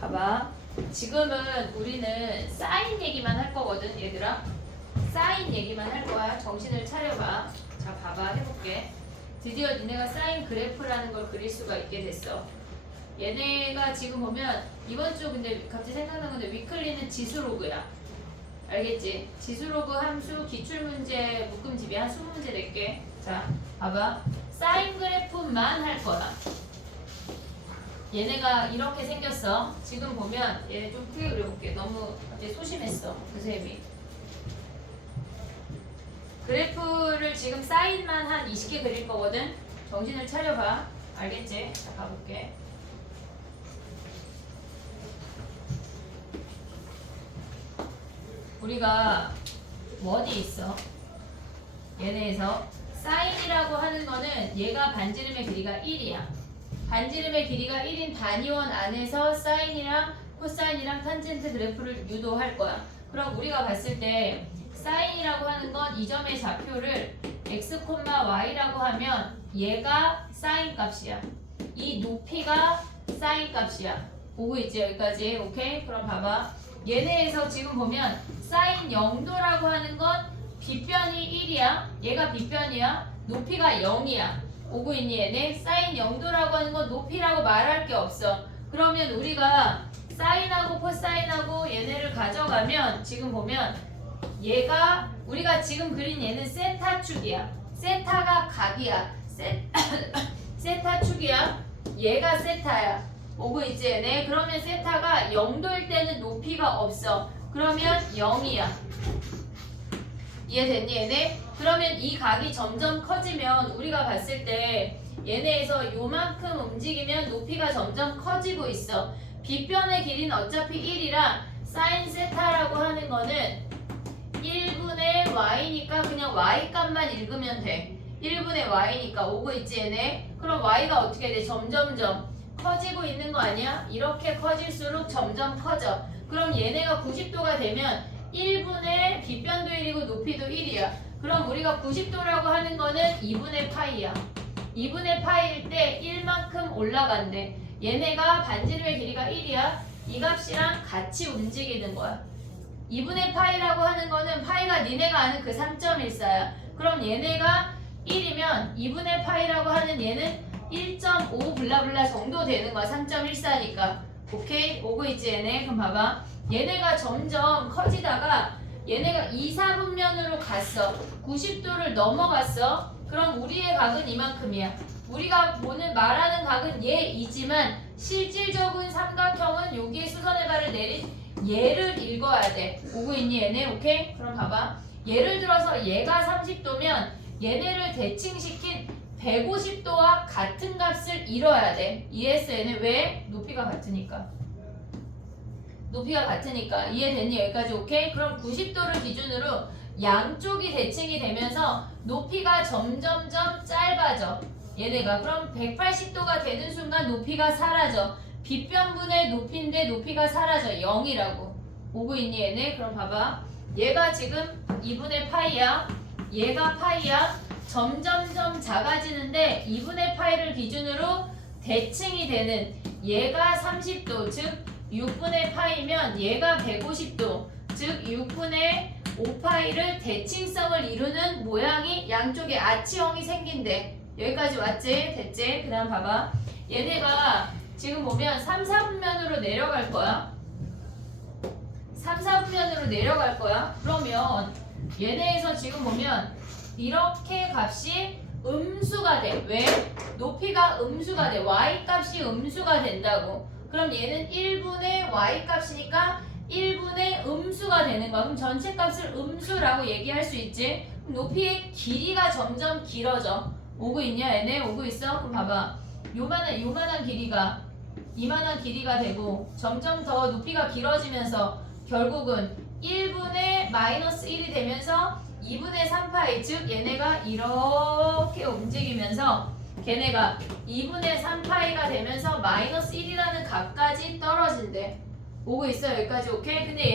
봐봐. 지금은 우리는 사인 얘기만 할 거거든, 얘들아. 사인 얘기만 할 거야. 정신을 차려봐. 자, 봐봐. 해볼게. 드디어 니네가 사인 그래프라는 걸 그릴 수가 있게 됐어. 얘네가 지금 보면 이번 주 근데 갑자기 생각난 건데 위클리는 지수로그야. 알겠지? 지수로그 함수 기출문제 묶음집이 한 20문제 낼게. 자, 봐봐. 사인 그래프만 할 거야. 얘네가 이렇게 생겼어. 지금 보면 얘네 좀 크게 그려볼게. 너무 이제 소심했어. 그 셈이. 그래프를 지금 사인만 한 20개 그릴 거거든. 정신을 차려봐. 알겠지? 자, 가볼게. 우리가 뭐 어디 있어? 얘네에서 사인이라고 하는 거는 얘가 반지름의 길이가 1이야. 반지름의 길이가 1인 단위원 안에서 사인이랑 코사인이랑 탄젠트 그래프를 유도할 거야. 그럼 우리가 봤을 때 사인이라고 하는 건 이 점의 좌표를 x, y라고 하면 얘가 사인 값이야. 이 높이가 사인 값이야. 보고 있지? 여기까지. 오케이? 그럼 봐봐. 얘네에서 지금 보면 사인 0도라고 하는 건 빗변이 1이야. 얘가 빗변이야. 높이가 0이야. 오고 있니 얘네? 사인 0도라고 하는 건 높이라고 말할 게 없어. 그러면 우리가 사인하고 코사인하고 얘네를 가져가면 지금 보면 얘가 우리가 지금 그린 얘는 세타축이야. 세타가 각이야. 세타축이야. 얘가 세타야. 오고 있지 얘네? 그러면 세타가 0도일 때는 높이가 없어. 그러면 0이야. 이해됐니 얘네? 그러면 이 각이 점점 커지면 우리가 봤을 때 얘네에서 요만큼 움직이면 높이가 점점 커지고 있어. 빗변의 길이는 어차피 1이라 사인 세타라고 하는 거는 1분의 y니까 그냥 y 값만 읽으면 돼. 1분의 y니까 오고 있지 얘네? 그럼 y가 어떻게 돼? 점점점 커지고 있는 거 아니야? 이렇게 커질수록 점점 커져. 그럼 얘네가 90도가 되면 1분의 빗변도 1이고 높이도 1이야. 그럼 우리가 90도라고 하는 거는 2분의 파이야. 2분의 파이일 때 1만큼 올라간대. 얘네가 반지름의 길이가 1이야. 이 값이랑 같이 움직이는 거야. 2분의 파이라고 하는 거는 파이가 니네가 아는 그 3.14야. 그럼 얘네가 1이면 2분의 파이라고 하는 얘는 1.5 블라블라 정도 되는 거야. 3.14니까. 오케이? 오고 있지 얘네? 그럼 봐봐. 얘네가 점점 커지다가 얘네가 2, 4분면으로 갔어. 90도를 넘어갔어. 그럼 우리의 각은 이만큼이야. 우리가 오늘 말하는 각은 얘이지만 실질적인 삼각형은 여기에 수선의 발을 내린 얘를 읽어야 돼. 오고 있니 얘네? 오케이? 그럼 봐봐. 예를 들어서 얘가 30도면 얘네를 대칭시킨 150도와 같은 값을 이뤄야 돼. 이해했어 얘네? 왜? 높이가 같으니까. 높이가 같으니까. 이해됐니? 여기까지 오케이? 그럼 90도를 기준으로 양쪽이 대칭이 되면서 높이가 점점점 짧아져. 얘네가. 그럼 180도가 되는 순간 높이가 사라져. 빗변분의 높이인데 높이가 사라져. 0이라고. 오고 있니 얘네? 그럼 봐봐. 얘가 지금 2분의 파이야. 얘가 파이야. 점점점 작아지는데 2분의 파이를 기준으로 대칭이 되는 얘가 30도 즉 6분의 파이면 얘가 150도 즉 6분의 5파이를 대칭성을 이루는 모양이 양쪽에 아치형이 생긴대. 여기까지 왔지? 됐지? 그 다음 봐봐. 얘네가 지금 보면 3, 4분면으로 내려갈 거야. 3, 4분면으로 내려갈 거야. 그러면 얘네에서 지금 보면 이렇게 값이 음수가 돼. 왜? 높이가 음수가 돼. y 값이 음수가 된다고. 그럼 얘는 1분의 y 값이니까 1분의 음수가 되는 거야. 그럼 전체 값을 음수라고 얘기할 수 있지. 그럼 높이의 길이가 점점 길어져. 오고 있냐 얘네? 오고 있어? 그럼 봐봐. 요만한 길이가 이만한 길이가 되고 점점 더 높이가 길어지면서 결국은 1분의 마이너스 1이 되면서 2분의 3파이 즉 얘네가 이렇게 움직이면서 걔네가 2분의 3파이가 되면서 마이너스 1이라는 값까지 떨어진대. 오고 있어 여기까지 오케이? 근데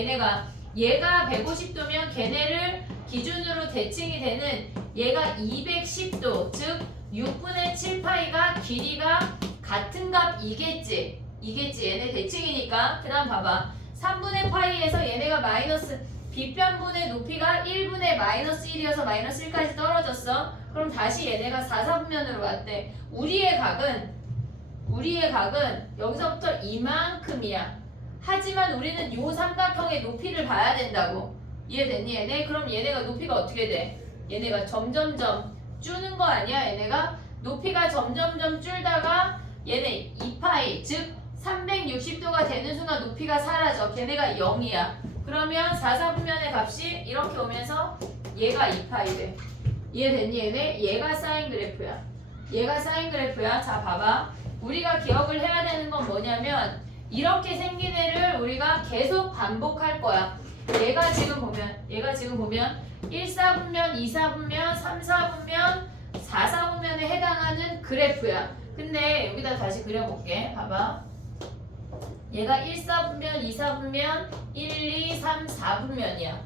얘가 150도면 걔네를 기준으로 대칭이 되는 얘가 210도 즉 6분의 7파이가 길이가 같은 값이겠지. 2겠지. 얘네 대칭이니까. 그 다음 봐봐. 3분의 파이에서 얘네가 마이너스 빗변분의 높이가 1분의 마이너스 1이어서 마이너스 1까지 떨어졌어. 그럼 다시 얘네가 4, 4분면으로 왔대. 우리의 각은 여기서부터 이만큼이야. 하지만 우리는 요 삼각형의 높이를 봐야 된다고. 이해됐니 얘네? 그럼 얘네가 높이가 어떻게 돼? 얘네가 점점점 줄는 거 아니야? 얘네가 높이가 점점점 줄다가 얘네 2파이 즉 360도가 되는 순간 높이가 사라져. 걔네가 0이야. 그러면 4, 4분면의 값이 이렇게 오면서 얘가 2파이 돼. 이해됐니 얘네? 얘가 사인 그래프야. 얘가 사인 그래프야. 자 봐봐. 우리가 기억을 해야 되는 건 뭐냐면 이렇게 생긴 애를 우리가 계속 반복할 거야. 얘가 지금 보면 1, 4분면, 2, 4분면, 3, 4분면, 4, 4분면에 해당하는 그래프야. 근데 여기다 다시 그려볼게. 봐봐. 얘가 1, 4분면, 2, 4분면, 1, 2, 3, 4분면이야.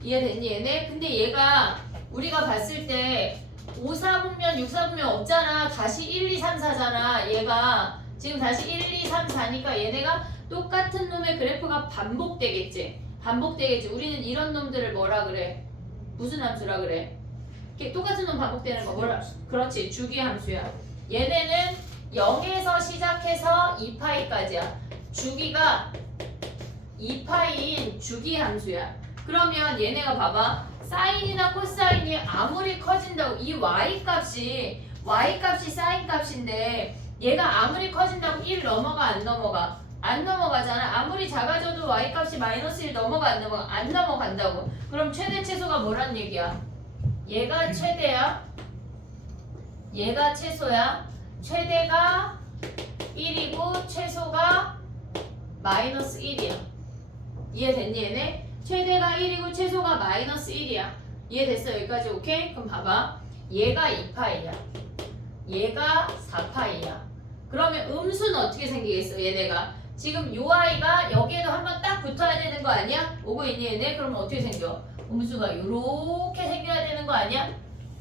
이해됐니 얘네? 근데 얘가 우리가 봤을 때 5, 4분면, 6, 4분면 없잖아. 다시 1, 2, 3, 4잖아. 얘가 지금 다시 1, 2, 3, 4니까 얘네가 똑같은 놈의 그래프가 반복되겠지. 우리는 이런 놈들을 뭐라 그래? 무슨 함수라 그래? 똑같은 놈 반복되는 거 뭐라? 그렇지. 주기 함수야. 얘네는 0에서 시작해서 2파이까지야. 주기가 2파이인 주기 함수야. 그러면 얘네가 봐봐. 사인이나 코사인이 아무리 커진다고 이 y값이 사인 값인데 얘가 아무리 커진다고 1 넘어가 안 넘어가? 안 넘어가잖아. 아무리 작아져도 y값이 마이너스 1 넘어가 안 넘어가? 안 넘어간다고. 그럼 최대 최소가 뭐란 얘기야? 얘가 최대야. 얘가 최소야. 최대가 1이고 최소가 마이너스 1이야. 이해됐니 얘네? 최대가 1이고 최소가 마이너스 1이야. 이해됐어? 여기까지 오케이? 그럼 봐봐. 얘가 2파이야. 얘가 4파이야. 그러면 음수는 어떻게 생기겠어? 얘네가 지금 요 아이가 여기에도 한번 딱 붙어야 되는 거 아니야? 오고 있니 얘네? 그러면 어떻게 생겨? 음수가 요렇게 생겨야 되는 거 아니야?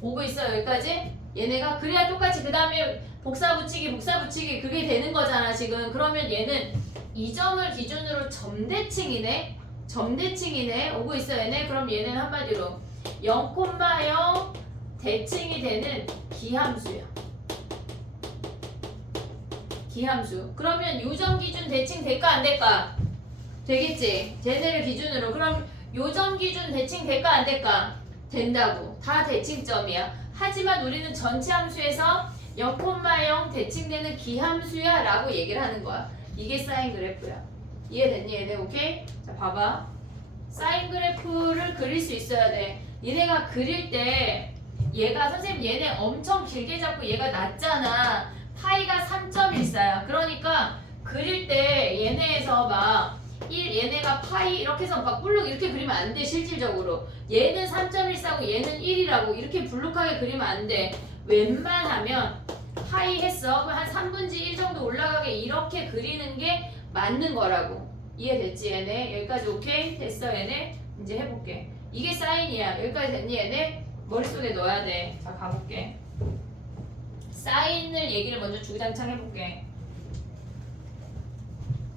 오고 있어 여기까지? 얘네가 그래야 똑같이 그 다음에 복사 붙이기 그게 되는 거잖아 지금. 그러면 얘는 이 점을 기준으로 점대칭이네. 오고 있어 얘네. 그럼 얘는 한마디로 0,0 대칭이 되는 기함수야. 기함수. 그러면 요점 기준 대칭 될까 안 될까? 되겠지. 쟤네를 기준으로. 그럼 요점 기준 대칭 될까 안 될까? 된다고. 다 대칭점이야. 하지만 우리는 전체 함수에서 0,0 대칭되는 기함수야 라고 얘기를 하는 거야. 이게 사인 그래프야. 이해됐니 얘네? 오케이? 자 봐봐. 사인 그래프를 그릴 수 있어야 돼. 얘네가 그릴 때 얘가 선생님 얘네 엄청 길게 잡고 얘가 낮잖아. 파이가 3.14야. 그러니까 그릴 때 얘네에서 막 얘네가 파이 이렇게 해서 막 블록 이렇게 그리면 안 돼. 실질적으로 얘는 3.14고 얘는 1이라고 이렇게 블록하게 그리면 안 돼. 웬만하면 파이 했어. 그럼 한 3분의 1 정도 올라가게 이렇게 그리는 게 맞는 거라고. 이해됐지 얘네? 여기까지 오케이? 됐어 얘네? 이제 해볼게. 이게 사인이야. 여기까지 됐니 얘네? 머릿속에 넣어야 돼. 자 가볼게. 사인을 얘기를 먼저 주구장창 해볼게.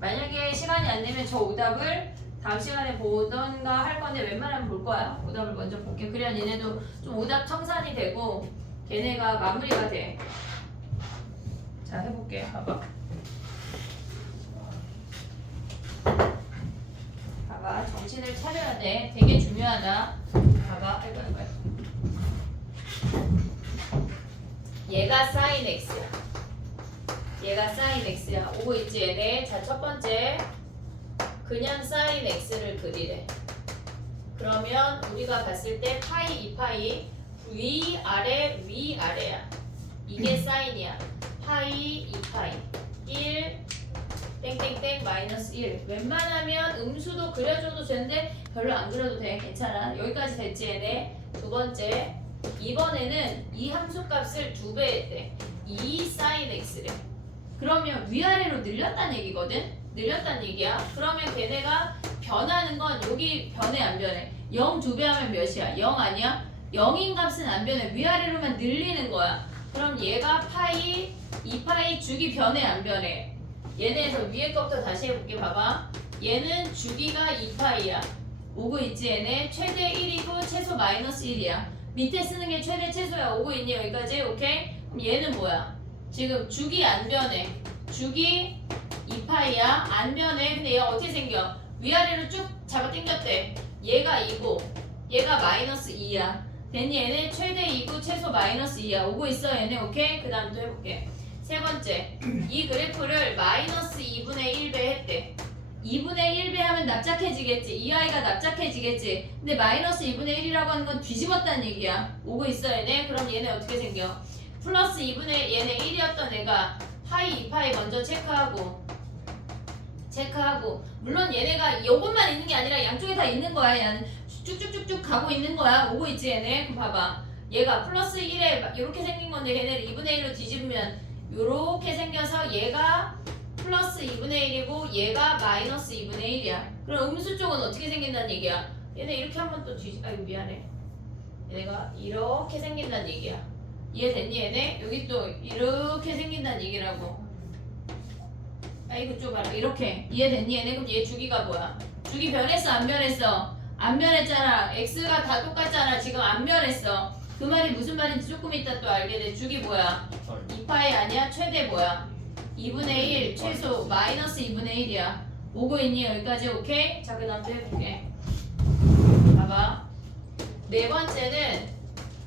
만약에 시간이 안 되면 저 오답을 다음 시간에 보던가 할 건데 웬만하면 볼 거야. 오답을 먼저 볼게. 그래야 얘네도 좀 오답 청산이 되고 걔네가 마무리가 돼. 자 해볼게. 봐봐. 봐봐. 정신을 차려야 돼. 되게 중요하다. 봐봐. 아이고. 얘가 사인 x야. 얘가 사인 x야. 오고 있지 얘네. 자 첫 번째 그냥 사인 x를 그리래. 그러면 우리가 봤을 때 파이 2파이 위아래 위아래야. 이게 사인이야. 파이 2파이 1 땡땡땡 마이너스 1. 웬만하면 음수도 그려줘도 되는데 별로 안 그려도 돼. 괜찮아. 여기까지 됐지 얘네. 두 번째 이번에는 이 함수값을 2배 했대. 2 사인 x래. 그러면 위아래로 늘렸다는 얘기거든? 늘렸다는 얘기야. 그러면 걔네가 변하는 건 여기 변해 안 변해? 0 2배 하면 몇이야? 0 아니야? 0인 값은 안 변해. 위아래로만 늘리는 거야. 그럼 얘가 파이 2파이 주기 변해 안 변해? 얘네에서 위에 거부터 다시 해볼게. 봐봐. 얘는 주기가 2파이야. 오고 있지 얘네. 최대 1이고 최소 마이너스 1이야. 밑에 쓰는 게 최대 최소야. 오고 있니 여기까지? 오케이? 그럼 얘는 뭐야? 지금 주기 안 변해. 주기 2파이야. 안 변해. 근데 얘가 어떻게 생겨? 위아래로 쭉 잡아 당겼대. 얘가 2고 얘가 마이너스 2야. 됐니? 얘네 최대 2고 최소 마이너스 2야. 오고 있어 얘네. 오케이? 그 다음 또 해볼게. 세 번째, 이 그래프를 마이너스 2분의 1배 했대. 2분의 1배 하면 납작해지겠지. 이 아이가 납작해지겠지. 근데 마이너스 2분의 1이라고 하는 건 뒤집었다는 얘기야. 오고 있어 얘네. 그럼 얘네 어떻게 생겨? 플러스 2분의 얘네 1이었던 애가 파이 2파이 먼저 체크하고 물론 얘네가 요것만 있는 게 아니라 양쪽에 다 있는 거야. 얘는 쭉쭉쭉쭉 가고 있는 거야. 오고 있지 얘네. 그럼 봐봐. 얘가 플러스 1에 이렇게 생긴 건데 얘네를 2분의 1로 뒤집으면 요렇게 생겨서 얘가 플러스 2분의 1이고 얘가 마이너스 2분의 1이야. 그럼 음수 쪽은 어떻게 생긴다는 얘기야? 얘네 이렇게 한번 또 아이고 미안해. 얘네가 이렇게 생긴다는 얘기야. 이해됐니 얘네? 여기 또 이렇게 생긴다는 얘기라고. 아이고 좀 봐라. 이렇게. 이해됐니 얘네? 그럼 얘 주기가 뭐야? 주기 변했어 안 변했어? 안 변했잖아. x가 다 똑같잖아. 지금 안 변했어. 그 말이 무슨 말인지 조금 이따 또 알게 돼. 주기 뭐야? 2파이 아니야? 최대 뭐야? 2분의 1 최소 마이너스 2분의 1이야. 오고 있니 여기까지? 오케이? 자 그 다음 또 해볼게. 봐봐. 네 번째는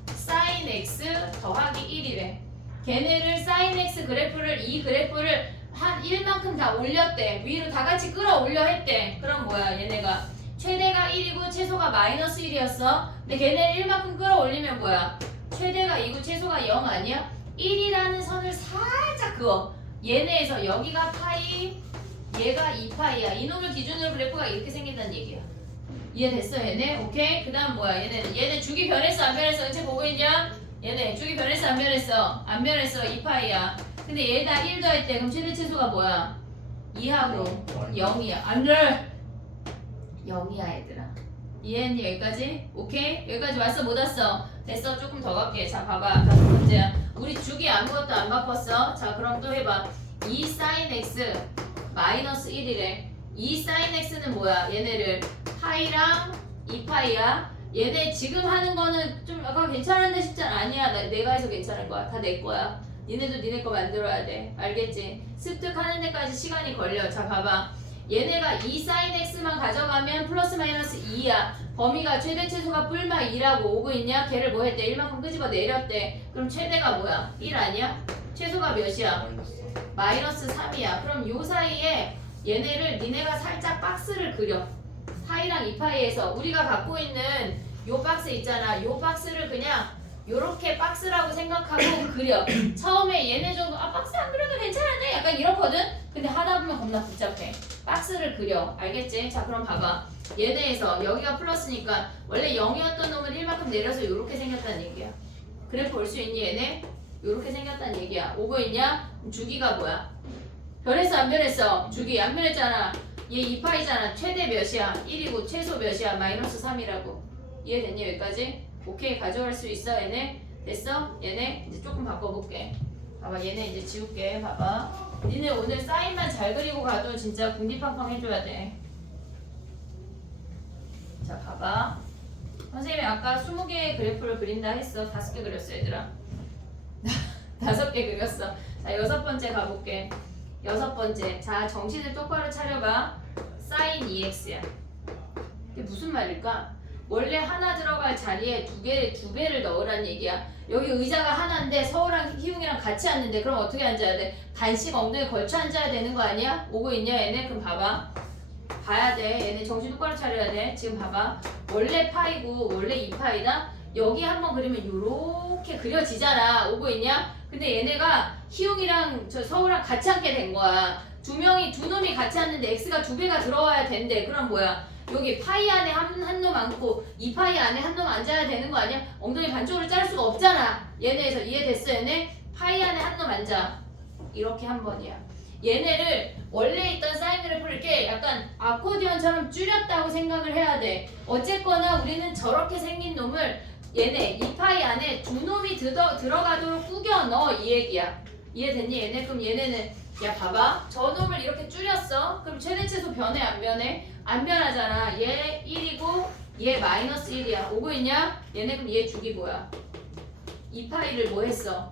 sin x 더하기 1이래. 걔네를 sin x 그래프를 이 그래프를 한 1만큼 다 올렸대. 위로 다 같이 끌어올려 했대. 그럼 뭐야 얘네가 최대가 1이고 최소가 마이너스 1이었어. 근데 걔네 1만큼 끌어올리면 뭐야? 최대가 2고 최소가 0 아니야? 1이라는 선을 살짝 그어. 얘네에서 여기가 파이, 얘가 2파이야. 이놈을 기준으로 그래프가 이렇게 생긴다는 얘기야. 이해됐어 얘네? 오케이? 그 다음 뭐야 얘네는? 얘네 주기 변했어 안 변했어? 은채 보고 있냐? 얘네 주기 변했어 안 변했어? 안 변했어 2파이야. 근데 얘다 1 더했대. 그럼 최대 최소가 뭐야? 2하고 0이야. 안 돼! 0이야 얘들아. 이해했니 여기까지? 오케이? 여기까지 왔어 못 왔어? 됐어 조금 더 갈게. 자 봐봐. 다섯 번째야. 우리 주기 아무것도 안 바꿨어. 자 그럼 또 해봐. 2 sin x 마이너스 1이래. 2 sin x는 뭐야? 얘네를 파이랑 2파이야. 얘네 지금 하는 거는 좀 약간 괜찮은데 싶잖아. 아니야 내가 해서 괜찮은 거야. 다 내 거야. 니네도 니네 거 만들어야 돼. 알겠지? 습득하는 데까지 시간이 걸려. 자 봐봐. 얘네가 2 sin x만 가져가면 플러스 마이너스 2야. 범위가 최대 최소가 뿔마 2라고 오고 있냐? 걔를 뭐 했대? 1만큼 끄집어 내렸대. 그럼 최대가 뭐야? 1 아니야? 최소가 몇이야? 마이너스 3이야. 그럼 요 사이에 얘네를 니네가 살짝 박스를 그려. 파이랑 2파이에서 우리가 갖고 있는 요 박스 있잖아. 요 박스를 그냥 요렇게 박스라고 생각하고 그려. 처음에 얘네 정도 박스 안 그려도 괜찮은데? 약간 이렇거든? 근데 하다 보면 겁나 복잡해. 박스를 그려. 알겠지? 자 그럼 봐봐. 얘네에서 여기가 플러스니까 원래 0이었던 놈을 1만큼 내려서 요렇게 생겼다는 얘기야. 그래프 볼 수 있니 얘네? 요렇게 생겼다는 얘기야. 오고 있냐? 주기가 뭐야? 변했어 안 변했어? 주기 안 변했잖아. 얘 2파이잖아. 최대 몇이야? 1이고 최소 몇이야? 마이너스 3이라고. 이해됐니 여기까지? 오케이 가져갈 수 있어 얘네? 됐어? 얘네? 이제 조금 바꿔볼게. 봐봐 얘네 이제 지울게. 봐봐. 니네 오늘 사인만 잘 그리고 가도 진짜 궁디팡팡 해줘야 돼. 자 봐봐. 선생님이 아까 20개의 그래프를 그린다 했어. 5개 그렸어 얘들아. 5개 그렸어. 자 6번째 가볼게. 6번째. 자 정신을 똑바로 차려봐. sin 2x야. 이게 무슨 말일까? 원래 하나 들어갈 자리에 두 배를 넣으란 얘기야. 여기 의자가 하나인데 서우랑 희웅이랑 같이 앉는데 그럼 어떻게 앉아야 돼? 단씩 엉덩이 걸쳐 앉아야 되는 거 아니야? 오고 있냐 얘네? 그럼 봐봐. 봐야 돼. 얘네 정신 똑바로 차려야 돼. 지금 봐봐. 원래 파이고 원래 2파이다. 여기 한번 그리면 요렇게 그려지잖아. 오고 있냐? 근데 얘네가 희웅이랑 저 서우랑 같이 앉게 된 거야. 두 놈이 같이 앉는데 x가 2배가 들어와야 된대. 그럼 뭐야? 여기 파이 안에 한 놈 앉고 2파이 안에 한 놈 앉아야 되는 거 아니야? 엉덩이 반쪽으로 자를 수가 없잖아. 얘네에서 이해됐어 얘네? 파이 안에 한 놈 앉아. 이렇게 한 번이야. 얘네를 원래 있던 사인 그래프를 이렇게 약간 아코디언처럼 줄였다고 생각을 해야 돼. 어쨌거나 우리는 저렇게 생긴 놈을 얘네 2파이 안에 두 놈이 들어가도록 꾸겨 넣어 이 얘기야. 이해됐니 얘네? 그럼 얘네는 야 봐봐 저놈을 이렇게 줄였어. 그럼 최대 최소 변해 안 변해? 안 변하잖아. 얘 1이고 얘 마이너스 1이야. 오고 있냐? 얘네 그럼 얘 주기 뭐야? 2파이를 뭐 했어?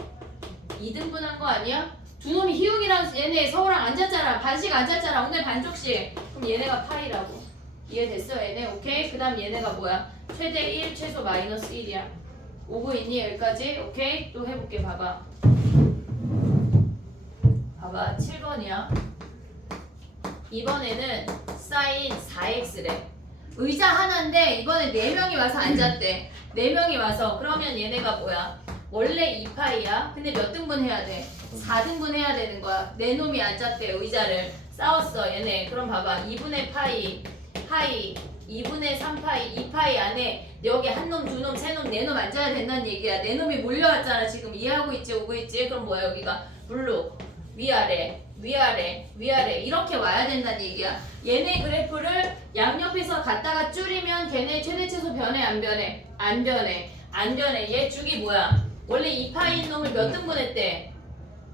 2등분한 거 아니야? 두 놈이 희웅이랑 얘네 서우랑 앉았잖아. 반씩 앉았잖아. 오늘 반쪽씩. 그럼 얘네가 파이라고. 이해됐어 얘네? 오케이? 그 다음 얘네가 뭐야? 최대 1 최소 마이너스 1이야. 오고 있니 여기까지? 오케이? 또 해볼게. 봐봐 7번이야. 이번에는 사인 4x래. 의자 하나인데 이번에 4명이 와서 앉았대. 4명이 와서 그러면 얘네가 뭐야? 원래 2파이야. 근데 몇 등분 해야 돼? 4등분 해야 되는 거야. 4놈이 앉았대 의자를. 싸웠어 얘네. 그럼 봐봐 2분의 파이 2분의 3파이 2파이 안에 여기 한 놈, 두 놈, 세 놈, 네 놈 앉아야 된다는 얘기야. 4놈이 몰려왔잖아. 지금 이해하고 있지? 오고 있지? 그럼 뭐야 여기가? 블루 위아래 위아래 위아래 이렇게 와야 된다는 얘기야. 얘네 그래프를 양옆에서 갖다가 줄이면 걔네 최대 최소 변해 안 변해? 안 변해. 안 변해. 얘 주기 뭐야? 원래 2파이인 놈을 몇 등분 했대?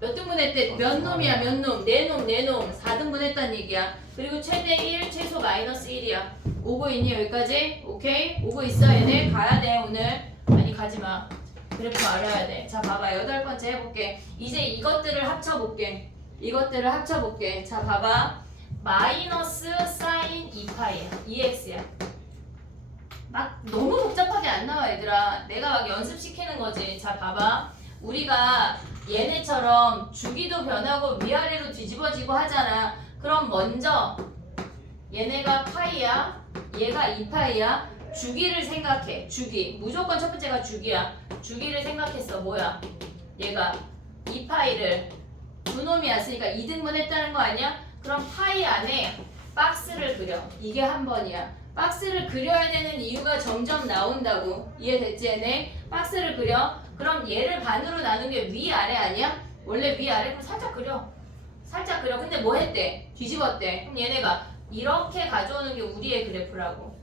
몇 등분 했대? 몇 놈이야 몇 놈? 4놈 4놈 4등분 했다는 얘기야. 그리고 최대 1 최소 마이너스 1이야. 오고 있니 여기까지? 오케이? 오고 있어 얘네? 가야 돼 오늘. 아니 가지마. 그래프 알아야 돼. 자 봐봐 8번째 해볼게. 이제 이것들을 합쳐볼게. 이것들을 합쳐볼게. 자 봐봐 마이너스 사인 2파이야 2x야. 막 너무 복잡하게 안 나와 얘들아. 내가 막 연습시키는 거지. 자 봐봐 우리가 얘네처럼 주기도 변하고 위아래로 뒤집어지고 하잖아. 그럼 먼저 얘네가 파이야 얘가 2파이야. 주기를 생각해. 주기 무조건 첫 번째가 주기야. 주기를 생각했어. 뭐야 얘가 2파이를 두 놈이 왔으니까 2등분 했다는 거 아니야? 그럼 파이 안에 박스를 그려. 이게 한 번이야. 박스를 그려야 되는 이유가 점점 나온다고. 이해됐지 얘네? 박스를 그려. 그럼 얘를 반으로 나눈 게 위아래 아니야? 원래 위아래? 그럼 살짝 그려. 살짝 그려. 근데 뭐 했대? 뒤집었대. 그럼 얘네가 이렇게 가져오는 게 우리의 그래프라고.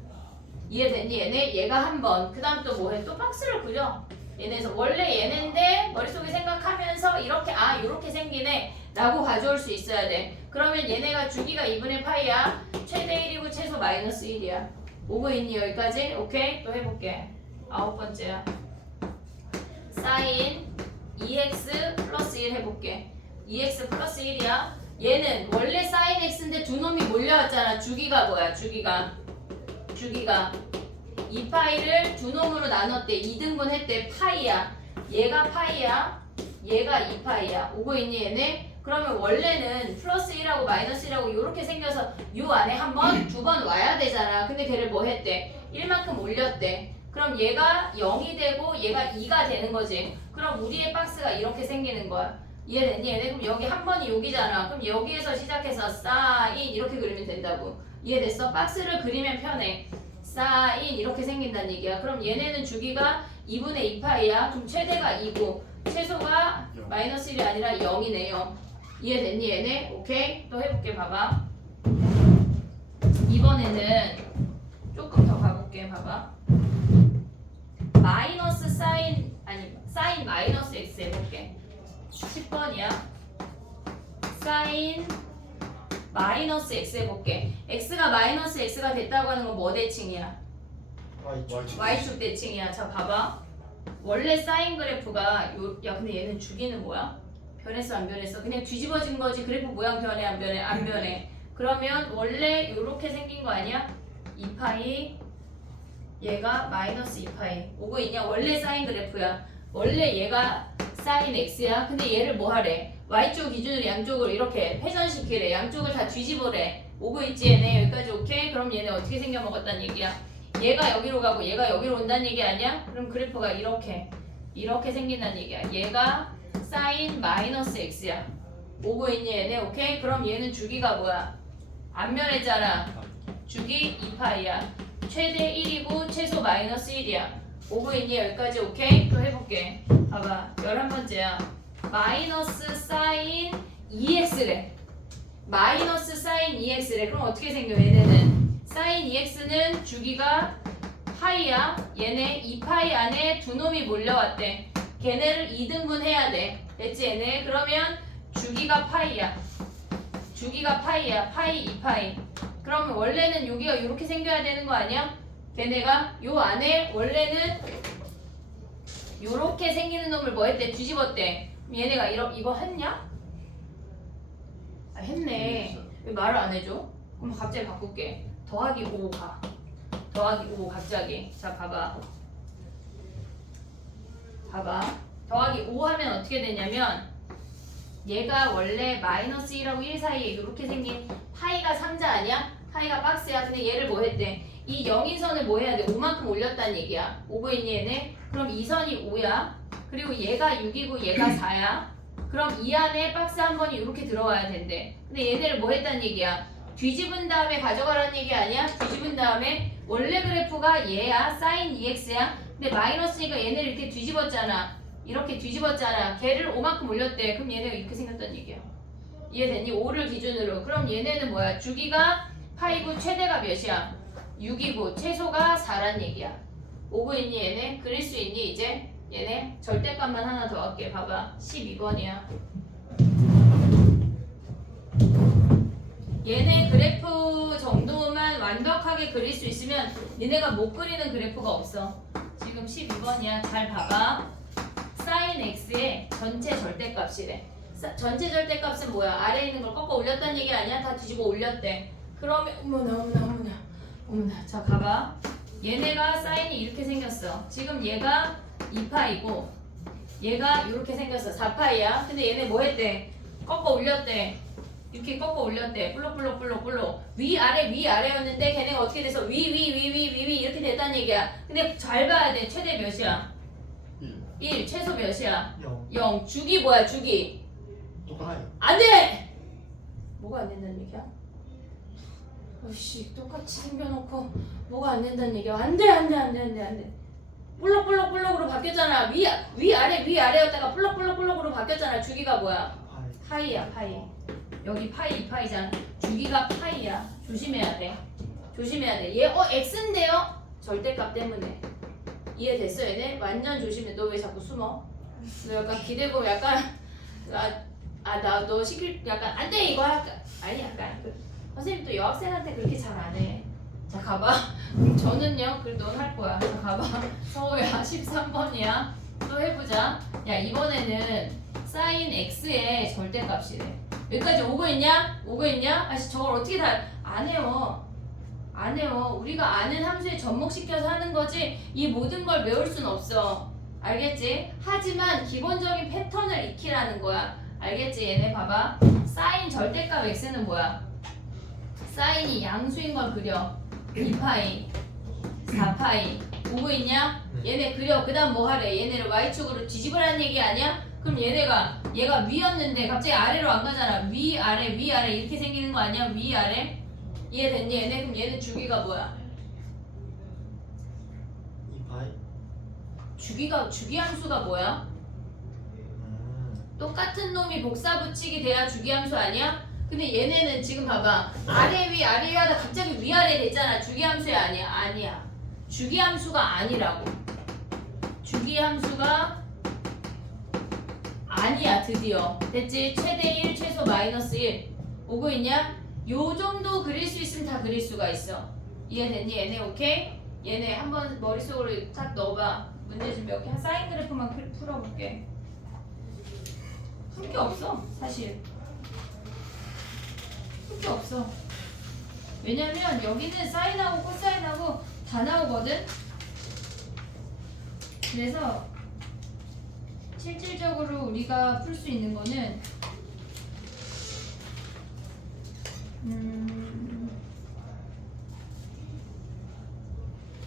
이해됐니 얘네? 얘가 한 번. 그 다음 또 뭐 해? 또 박스를 그려. 얘네에서 원래 얘네인데 머릿속에 생각하면서 이렇게 요렇게 생기네 라고 가져올 수 있어야 돼. 그러면 얘네가 주기가 2분의 파이야. 최대 1이고 최소 마이너스 1이야. 오고 있니 여기까지? 오케이? 또 해볼게. 9번째야. 사인 2x 플러스 1 해볼게. 2x 플러스 1이야. 얘는 원래 사인 x인데 두 놈이 몰려왔잖아. 주기가 뭐야? 주기가 2파이를 두 놈으로 나눴대. 2등분 했대. 파이야. 얘가 파이야. 얘가 2파이야. 오고 있니 얘네? 그러면 원래는 플러스 1하고 마이너스 1하고 이렇게 생겨서 요 안에 한 번, 두 번 와야 되잖아. 근데 걔를 뭐 했대? 1만큼 올렸대. 그럼 얘가 0이 되고 얘가 2가 되는 거지. 그럼 우리의 박스가 이렇게 생기는 거야. 이해됐니 얘네? 그럼 여기 한 번이 여기잖아. 그럼 여기에서 시작해서 사인 이렇게 그리면 된다고. 이해됐어? 박스를 그리면 편해. 사인 이렇게 생긴다는 얘기야. 그럼 얘네는 주기가 2분의 2파이야. 그럼 최대가 2고 최소가 마이너스 1이 아니라 0이네요. 이해됐니 얘네? 오케이? 또 해볼게. 봐봐. 이번에는 조금 더 가볼게. 봐봐. 마이너스 사인 마이너스 x 해볼게. 10번이야. 사인 마이너스 x 해볼게. x가 마이너스 x가 됐다고 하는 건 뭐 대칭이야? y축 대칭이야. 자 봐봐. 원래 사인 그래프가 야 근데 얘는 주기는 뭐야? 변했어 안 변했어? 그냥 뒤집어진 거지. 그래프 모양 변해 안 변해? 안 변해. 그러면 원래 요렇게 생긴 거 아니야? 2파이 얘가 마이너스 2파이. 오고 있냐? 원래 사인 그래프야. 원래 얘가 사인 x야. 근데 얘를 뭐 하래? y쪽 기준으로 양쪽을 이렇게 회전시키래. 양쪽을 다 뒤집으래. 오고 있지 얘네? 여기까지 오케이? 그럼 얘네 어떻게 생겨먹었다는 얘기야? 얘가 여기로 가고 얘가 여기로 온다는 얘기 아니야? 그럼 그래프가 이렇게 생긴다는 얘기야. 얘가 사인 마이너스 x야. 오고 있니 얘네? 오케이? 그럼 얘는 주기가 뭐야? 안 변했잖아. 주기 2파이야. 최대 1이고 최소 마이너스 1이야. 오고 있니 여기까지? 오케이? 또 해볼게. 봐봐 11번째야. 마이너스 사인 2x래. 마이너스 사인 2x래. 그럼 어떻게 생겨 얘네는? 사인 2x는 주기가 파이야. 얘네 2파이 안에 두 놈이 몰려왔대. 걔네를 2등분 해야 돼. 됐지 얘네? 그러면 주기가 파이야. 주기가 파이야. 파이 2파이. 그러면 원래는 여기가 이렇게 생겨야 되는 거 아니야? 걔네가 요 안에 원래는 요렇게 생기는 놈을 뭐 했대? 뒤집었대. 그럼 얘네가 이거 했냐? 아, 했네. 왜 말을 안 해줘? 그럼 갑자기 바꿀게. 더하기 5 가. 더하기 5 갑자기. 자 봐봐. 봐봐. 더하기 5 하면 어떻게 되냐면 얘가 원래 마이너스 1하고 1 사이에 이렇게 생긴 파이가 상자 아니야? 파이가 박스야. 근데 얘를 뭐 했대? 이 0인선을 뭐 해야 돼? 5만큼 올렸다는 얘기야. 오고 있니 얘네? 그럼 이 선이 5야. 그리고 얘가 6이고 얘가 4야. 그럼 이 안에 박스 한 번이 이렇게 들어와야 된대. 근데 얘네를 뭐 했다는 얘기야? 뒤집은 다음에 가져가라는 얘기 아니야? 뒤집은 다음에 원래 그래프가 얘야. 사인 2x야. 근데 마이너스니까 얘네를 이렇게 뒤집었잖아. 이렇게 뒤집었잖아. 걔를 5만큼 올렸대. 그럼 얘네가 이렇게 생겼다는 얘기야. 이해됐니? 5를 기준으로. 그럼 얘네는 뭐야? 주기가 파이고 최대가 몇이야? 6이고 최소가 4란 얘기야. 오고 있니 얘네? 그릴 수 있니 이제? 얘네 절대값만 하나 더 할게. 봐봐. 12번이야. 얘네 그래프 정도만 완벽하게 그릴 수 있으면 니네가 못 그리는 그래프가 없어. 지금 12번이야. 잘 봐봐. 사인 x의 전체 절대값이래. 전체 절대값은 뭐야? 아래에 있는 걸 꺾어 올렸다는 얘기 아니야? 다 뒤집어 올렸대. 그러면 어머나. 자 가봐. 얘네가 사인이 이렇게 생겼어. 지금 얘가 2파이고 얘가 이렇게 생겼어. 4파이야. 근데 얘네 뭐 했대? 꺾어 올렸대. 이렇게 꺾어 올렸대. 볼록 위아래였는데 걔네가 어떻게 돼서 위 이렇게 됐다는 얘기야. 근데 잘 봐야 돼. 최대 몇이야? 1. 최소 몇이야? 0. 주기 뭐야? 주기 똑같아요. 안 돼! 뭐가 안 된다는 얘기야? 어이씨 똑같이 생겨놓고 뭐가 안 된다는 얘기야. 안 돼. 볼록으로 바뀌었잖아. 위아래였다가 볼록으로 바뀌었잖아. 주기가 뭐야? 파이야. 여기 파이 2파이잖아. 주기가 파이야. 조심해야 돼. 얘 x인데요? 절대값 때문에. 이해됐어 얘네? 완전 조심해. 너 왜 자꾸 숨어? 너 약간 기대고 약간 나 너 시킬 약간 안 돼 이거 할까? 아니 약간 선생님 또 여학생한테 그렇게 잘 안 해. 자 가봐. 저는요 그래도 넌 할 거야. 자 가봐. 서호야 13번이야. 또 해보자. 야 이번에는 사인 x의 절대값이래. 여기까지 오고 있냐? 아씨 저걸 어떻게 다 안 해요. 우리가 아는 함수에 접목시켜서 하는 거지 이 모든 걸 외울 순 없어. 알겠지? 하지만 기본적인 패턴을 익히라는 거야. 알겠지? 얘네 봐봐. 사인 절대값 x는 뭐야? 사인이 양수인 걸 그려. 2파이 4파이 오고 있냐? 얘네 그려. 그 다음 뭐 하래? 얘네를 y축으로 뒤집으라는 얘기 아니야? 그럼 얘가 위였는데 갑자기 아래로 안 가잖아. 위아래 이렇게 생기는 거 아니야? 위아래? 이해됐니 얘네? 그럼 얘는 주기가 뭐야? 2파이. 주기 함수가 뭐야? 똑같은 놈이 복사 붙이기 돼야 주기 함수 아니야? 근데 얘네는 지금 봐봐. 아래 위 하다 갑자기 위아래 됐잖아. 주기 함수야 아니야. 주기 함수가 아니라고. 주기 함수가 아니야. 드디어 됐지? 최대 1 최소 마이너스 1 오고 있냐? 요 정도 그릴 수 있으면 다 그릴 수가 있어. 이해됐니 얘네? 오케이? 얘네 한번 머릿속으로 딱 넣어봐. 문제 좀 몇 개. 사인 그래프만 풀어볼게. 풀 게 없어 사실. 풀 게 없어. 왜냐면 여기는 사인하고 코사인하고 다 나오거든. 그래서 실질적으로 우리가 풀 수 있는 거는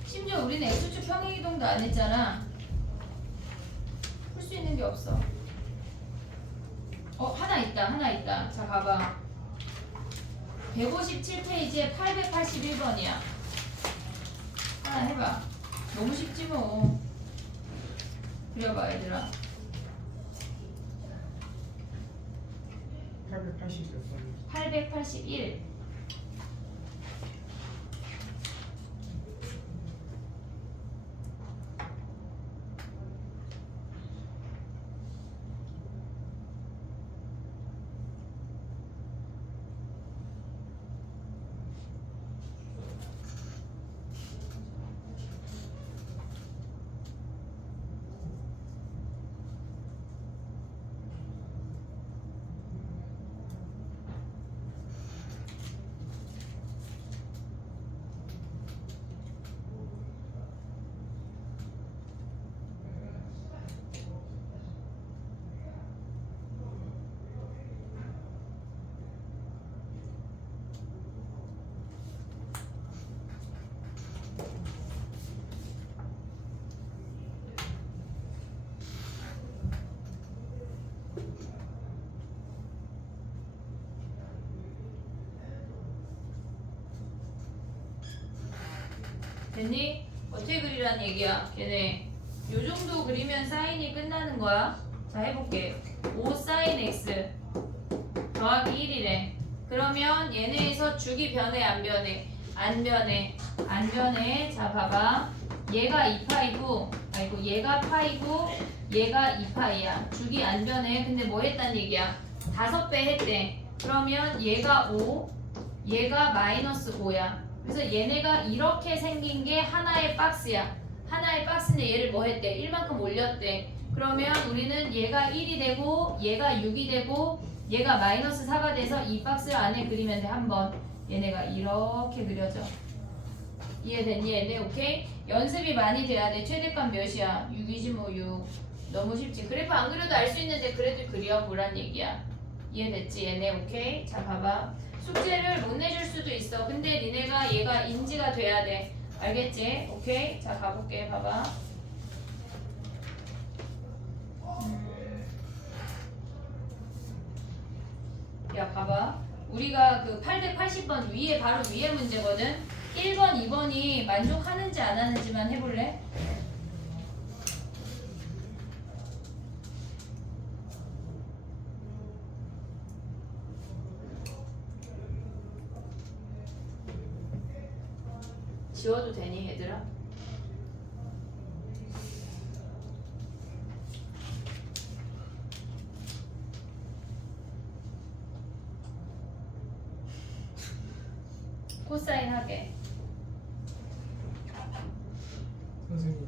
심지어 우리는 x축 평행이동도 안 했잖아. 풀 수 있는 게 없어. 하나 있다. 자 봐봐. 157페이지에 881번이야. 하나 해봐. 너무 쉽지 뭐. 그려봐 얘들아. 881. 됐니? 어떻게 그리란 얘기야? 걔네 요 정도 그리면 사인이 끝나는 거야. 자 해볼게. 5 사인 x 더하기 1이래. 그러면 얘네에서 주기 변해 안 변해? 안 변해. 안 변해. 자 봐봐. 얘가 2파이고 아이고 얘가 파이고 얘가 2파이야. 주기 안 변해. 근데 뭐 했단 얘기야? 5배 했대. 그러면 얘가 5 얘가 마이너스 5야. 그래서 얘네가 이렇게 생긴 게 하나의 박스야. 하나의 박스인데 얘를 뭐 했대? 1만큼 올렸대. 그러면 우리는 얘가 1이 되고 얘가 6이 되고 얘가 마이너스 4가 돼서 이 박스 안에 그리면 돼. 한번 얘네가 이렇게 그려져. 이해됐니 얘네? 오케이? 연습이 많이 돼야 돼. 최대값 몇이야? 6이지 뭐 6. 너무 쉽지. 그래프 안 그려도 알 수 있는데 그래도 그려보란 얘기야. 이해됐지 얘네? 오케이? 자 봐봐. 숙제를 못 내줄 수도 있어. 근데 니네가 얘가 인지가 돼야 돼. 알겠지? 오케이? 자 가볼게. 봐봐. 야 봐봐. 우리가 그 880번 위에 바로 위에 문제거든. 1번, 2번이 만족하는지 안 하는지만 해볼래? 지워도 되니 얘들아? 코사인 하게. 선생님,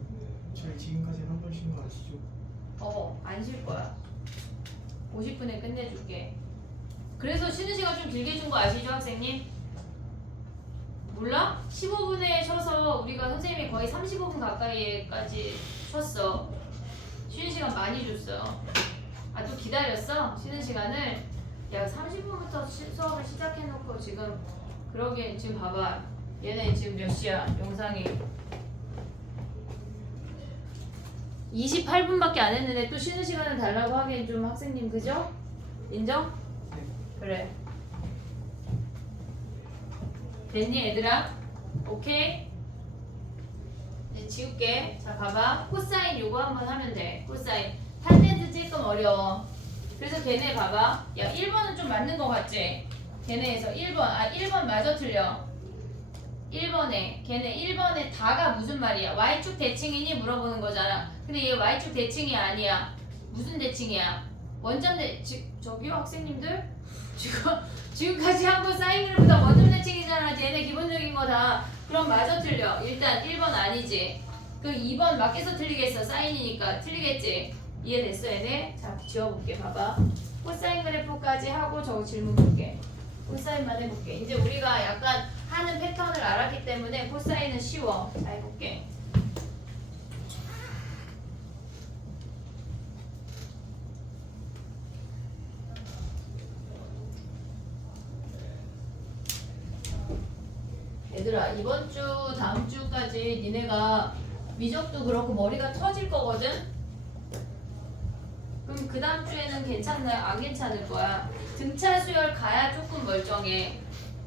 저희 지금까지 한 번 쉰 거 아시죠? 안 쉴 거야. 50분에 끝내줄게. 그래서 쉬는 시간 좀 길게 준 거 아시죠, 학생님? 몰라? 15분에 쉬어서 우리가 선생님이 거의 35분 가까이까지 쉬었어. 쉬는 시간 많이 줬어. 아, 또 기다렸어? 쉬는 시간을? 야, 30분부터 수업을 시작해놓고 지금 그러게 지금 봐봐. 얘네 지금 몇 시야? 영상이 28분밖에 안 했는데 또 쉬는 시간을 달라고 하기엔 좀 학생님 그죠? 인정? 네. 그래. 됐니 얘들아? 오케이? 이제 지울게. 자 봐봐. 코사인 요거 한번 하면 돼. 코사인. 탄젠트 조금 어려워. 그래서 걔네 봐봐. 야 1번은 좀 맞는 거 같지? 걔네에서 1번. 아 1번 마저 틀려. 1번에 걔네 1번에 다가 무슨 말이야? Y축 대칭이니 물어보는 거잖아. 근데 얘 Y축 대칭이 아니야. 무슨 대칭이야? 원점 저기요 학생님들? 지금까지 한 번 사인 그래프다 원점 대칭이잖아. 얘네 기본적인 거 다. 그럼 마저 틀려. 일단 1번 아니지. 그 2번 맞게서 틀리겠어. 사인이니까 틀리겠지. 이해됐어 얘네? 자 지워볼게. 봐봐. 코사인 그래프까지 하고 저거 질문 볼게. 코사인만 해볼게. 이제 우리가 약간 하는 패턴을 알았기 때문에 코사인은 쉬워. 자 해볼게. 얘들아 이번 주 다음 주까지 니네가 미적도 그렇고 머리가 터질 거거든? 그럼 그 다음 주에는 괜찮나요? 안 괜찮을 거야. 등차 수열 가야 조금 멀쩡해.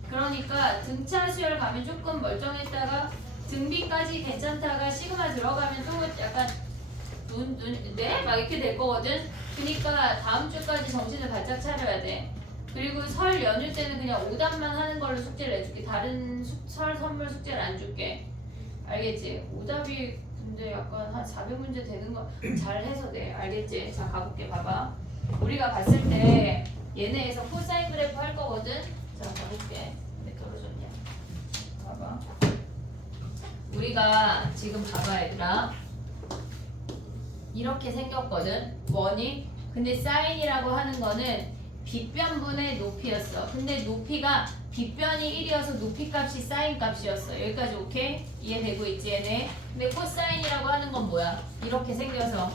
그러니까 등차 수열 가면 조금 멀쩡했다가 등비까지 괜찮다가 시그마 들어가면 또 약간 네? 막 이렇게 될 거거든? 그러니까 다음 주까지 정신을 바짝 차려야 돼. 그리고 설 연휴 때는 그냥 오답만 하는 걸로 숙제를 해줄게. 다른 설 선물 숙제를 안 줄게. 알겠지? 오답이 근데 약간 한 400문제 되는 거 잘 해서 돼. 알겠지? 자 가볼게. 봐봐. 우리가 봤을 때 얘네에서 코사인 그래프 할 거거든? 자 가볼게. 왜 떨어졌냐? 봐봐. 우리가 지금 봐봐 얘들아. 이렇게 생겼거든? 원이? 근데 사인이라고 하는 거는 빗변분의 높이였어. 근데 높이가 빗변이 1이어서 높이 값이 사인 값이었어. 여기까지 오케이? 이해되고 있지 얘네? 근데 코사인이라고 하는 건 뭐야? 이렇게 생겨서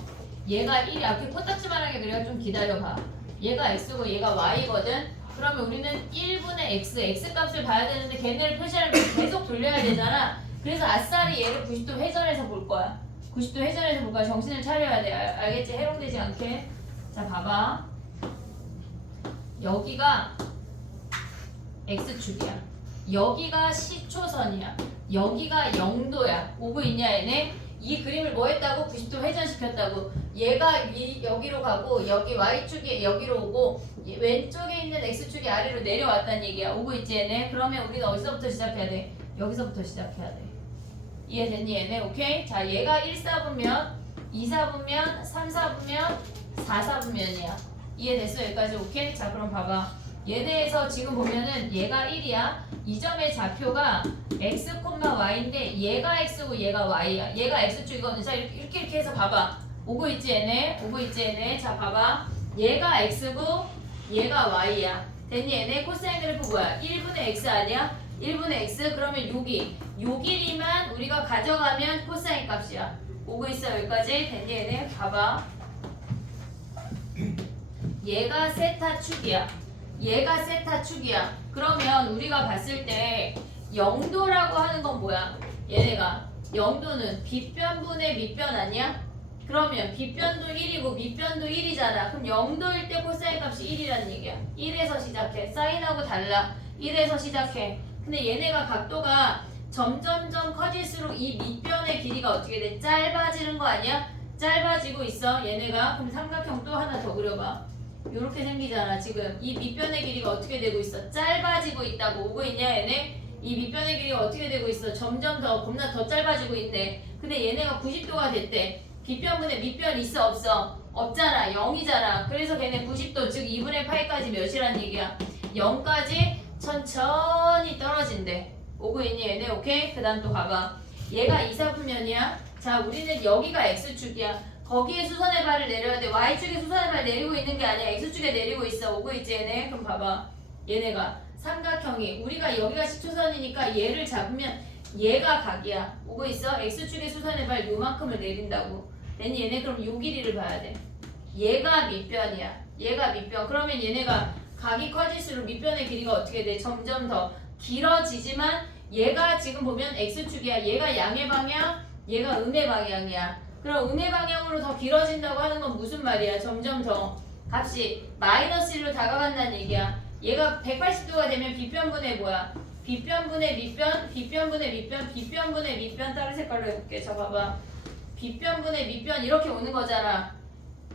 얘가 1이 앞에 코딱지만하게 그려. 좀 기다려봐. 얘가 x고 얘가 y거든? 그러면 우리는 1분의 x 값을 봐야 되는데 걔네를 표시하려면 계속 돌려야 되잖아. 그래서 아싸리 얘를 90도 회전해서 볼 거야. 90도 회전해서 볼 거야. 정신을 차려야 돼. 알겠지? 해롱되지 않게. 자 봐봐. 여기가 x축이야. 여기가 시초선이야. 여기가 0도야. 오고 있냐 얘네? 이 그림을 뭐 했다고? 90도 회전시켰다고. 얘가 여기로 가고 여기 Y축이 여기로 오고 왼쪽에 있는 X축이 아래로 내려왔다는 얘기야. 오고 있지 얘네? 그러면 우리는 어디서부터 시작해야 돼? 여기서부터 시작해야 돼. 이해됐니 얘네? 오케이? 자 얘가 1사분면 2사분면 3사분면 4사분면이야. 이해됐어 여기까지? 오케이? 자 그럼 봐봐. 얘네에서 지금 보면은 얘가 1이야. 이 점의 좌표가 x, y인데 얘가 x고 얘가 y야. 얘가 x축이거든. 자 이렇게 해서 봐봐. 오고 있지 얘네? 오고 있지 얘네? 자 봐봐. 얘가 x고 얘가 y야. 됐니 얘네? 코사인 그래프 뭐야? 1분의 x 아니야? 1분의 x 그러면 요 길이만 우리가 가져가면 코사인 값이야. 오고 있어 여기까지? 됐니 얘네? 봐봐. 얘가 세타축이야. 얘가 세타축이야. 그러면 우리가 봤을 때 0도라고 하는 건 뭐야? 얘네가 0도는 빗변분의 밑변 아니야? 그러면 빗변도 1이고 밑변도 1이잖아. 그럼 0도일 때 코사인 값이 1이라는 얘기야. 1에서 시작해. 사인하고 달라. 1에서 시작해. 근데 얘네가 각도가 점점점 커질수록 이 밑변의 길이가 어떻게 돼? 짧아지는 거 아니야? 짧아지고 있어 얘네가. 그럼 삼각형 또 하나 더 그려봐. 요렇게 생기잖아. 지금 이 밑변의 길이가 어떻게 되고 있어? 짧아지고 있다고. 오고 있냐 얘네? 이 밑변의 길이가 어떻게 되고 있어? 점점 더 겁나 더 짧아지고 있네. 근데 얘네가 90도가 됐대. 빗변분의 밑변 있어 없어? 없잖아. 0이잖아. 그래서 걔네 90도 즉 2분의 파이까지 몇이란 얘기야? 0까지 천천히 떨어진대. 오고 있니 얘네? 오케이? 그 다음 또 봐봐. 얘가 2사분면이야. 자 우리는 여기가 X축이야. 거기에 수선의 발을 내려야 돼. Y축에 수선의 발 내리고 있는 게 아니야. X축에 내리고 있어. 오고 있지 얘네? 그럼 봐봐. 얘네가 삼각형이 우리가 여기가 시초선이니까 얘를 잡으면 얘가 각이야. 오고 있어? X축에 수선의 발 요만큼을 내린다고. 됐니 얘네? 그럼 요 길이를 봐야 돼. 얘가 밑변이야. 얘가 밑변. 그러면 얘네가 각이 커질수록 밑변의 길이가 어떻게 돼? 점점 더 길어지지만 얘가 지금 보면 X축이야. 얘가 양의 방향, 얘가 음의 방향이야. 그럼 음의 방향으로 더 길어진다고 하는 건 무슨 말이야? 점점 더 값이 마이너스 1로 다가간다는 얘기야. 얘가 180도가 되면 빗변분의 뭐야? 빗변분의 밑변, 빗변분의 밑변, 빗변분의 밑변. 다른 색깔로 해볼게. 자 봐봐. 빗변분의 밑변 이렇게 오는 거잖아.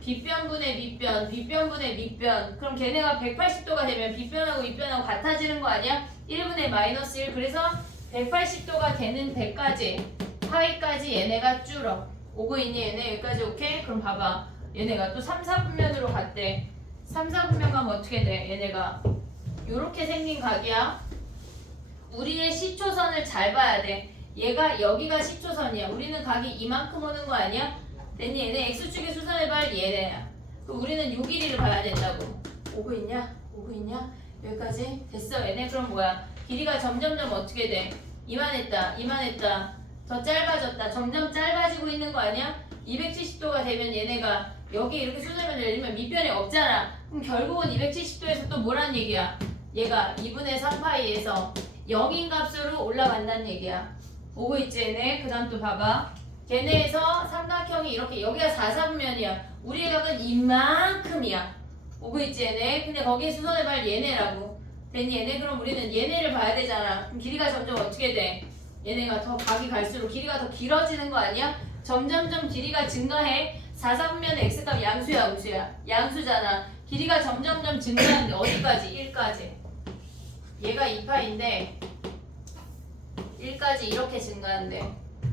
빗변분의 밑변, 빗변분의 밑변. 그럼 걔네가 180도가 되면 빗변하고 밑변하고 같아지는 거 아니야? 1분의 마이너스 1. 그래서 180도가 되는 데까지 파이까지 얘네가 줄어. 오고 있니 얘네? 여기까지 오케이? 그럼 봐봐. 얘네가 또 3, 4분면으로 갔대. 3, 4분면 가면 어떻게 돼? 얘네가 요렇게 생긴 각이야. 우리의 시초선을 잘 봐야 돼. 얘가 여기가 시초선이야. 우리는 각이 이만큼 오는 거 아니야? 됐니? 얘네 X축의 수선의 발 얘네야. 그럼 우리는 요 길이를 봐야 된다고. 오고 있냐? 오고 있냐? 여기까지? 됐어 얘네? 그럼 뭐야? 길이가 점점점 어떻게 돼? 이만했다. 이만했다. 더 짧아졌다. 점점 짧아지고 있는 거 아니야? 270도가 되면 얘네가 여기 이렇게 수선을 내리면 밑변이 없잖아. 그럼 결국은 270도에서 또 뭐란 얘기야? 얘가 2분의 3파이에서 0인 값으로 올라간다는 얘기야. 오고 있지 얘네? 그 다음 또 봐봐. 걔네에서 삼각형이 이렇게 여기가 4사분면이야. 우리의 각은 이만큼이야. 오고 있지 얘네? 근데 거기에 수선의 발 얘네라고. 됐니 얘네? 그럼 우리는 얘네를 봐야 되잖아. 그럼 길이가 점점 어떻게 돼? 얘네가 더 각이 갈수록 길이가 더 길어지는 거 아니야? 점점점 길이가 증가해. 4사분면의 x값 양수야 우수야? 양수잖아. 길이가 점점점 증가하는데 어디까지? 1까지. 얘가 2파인데 1까지 이렇게 증가한대.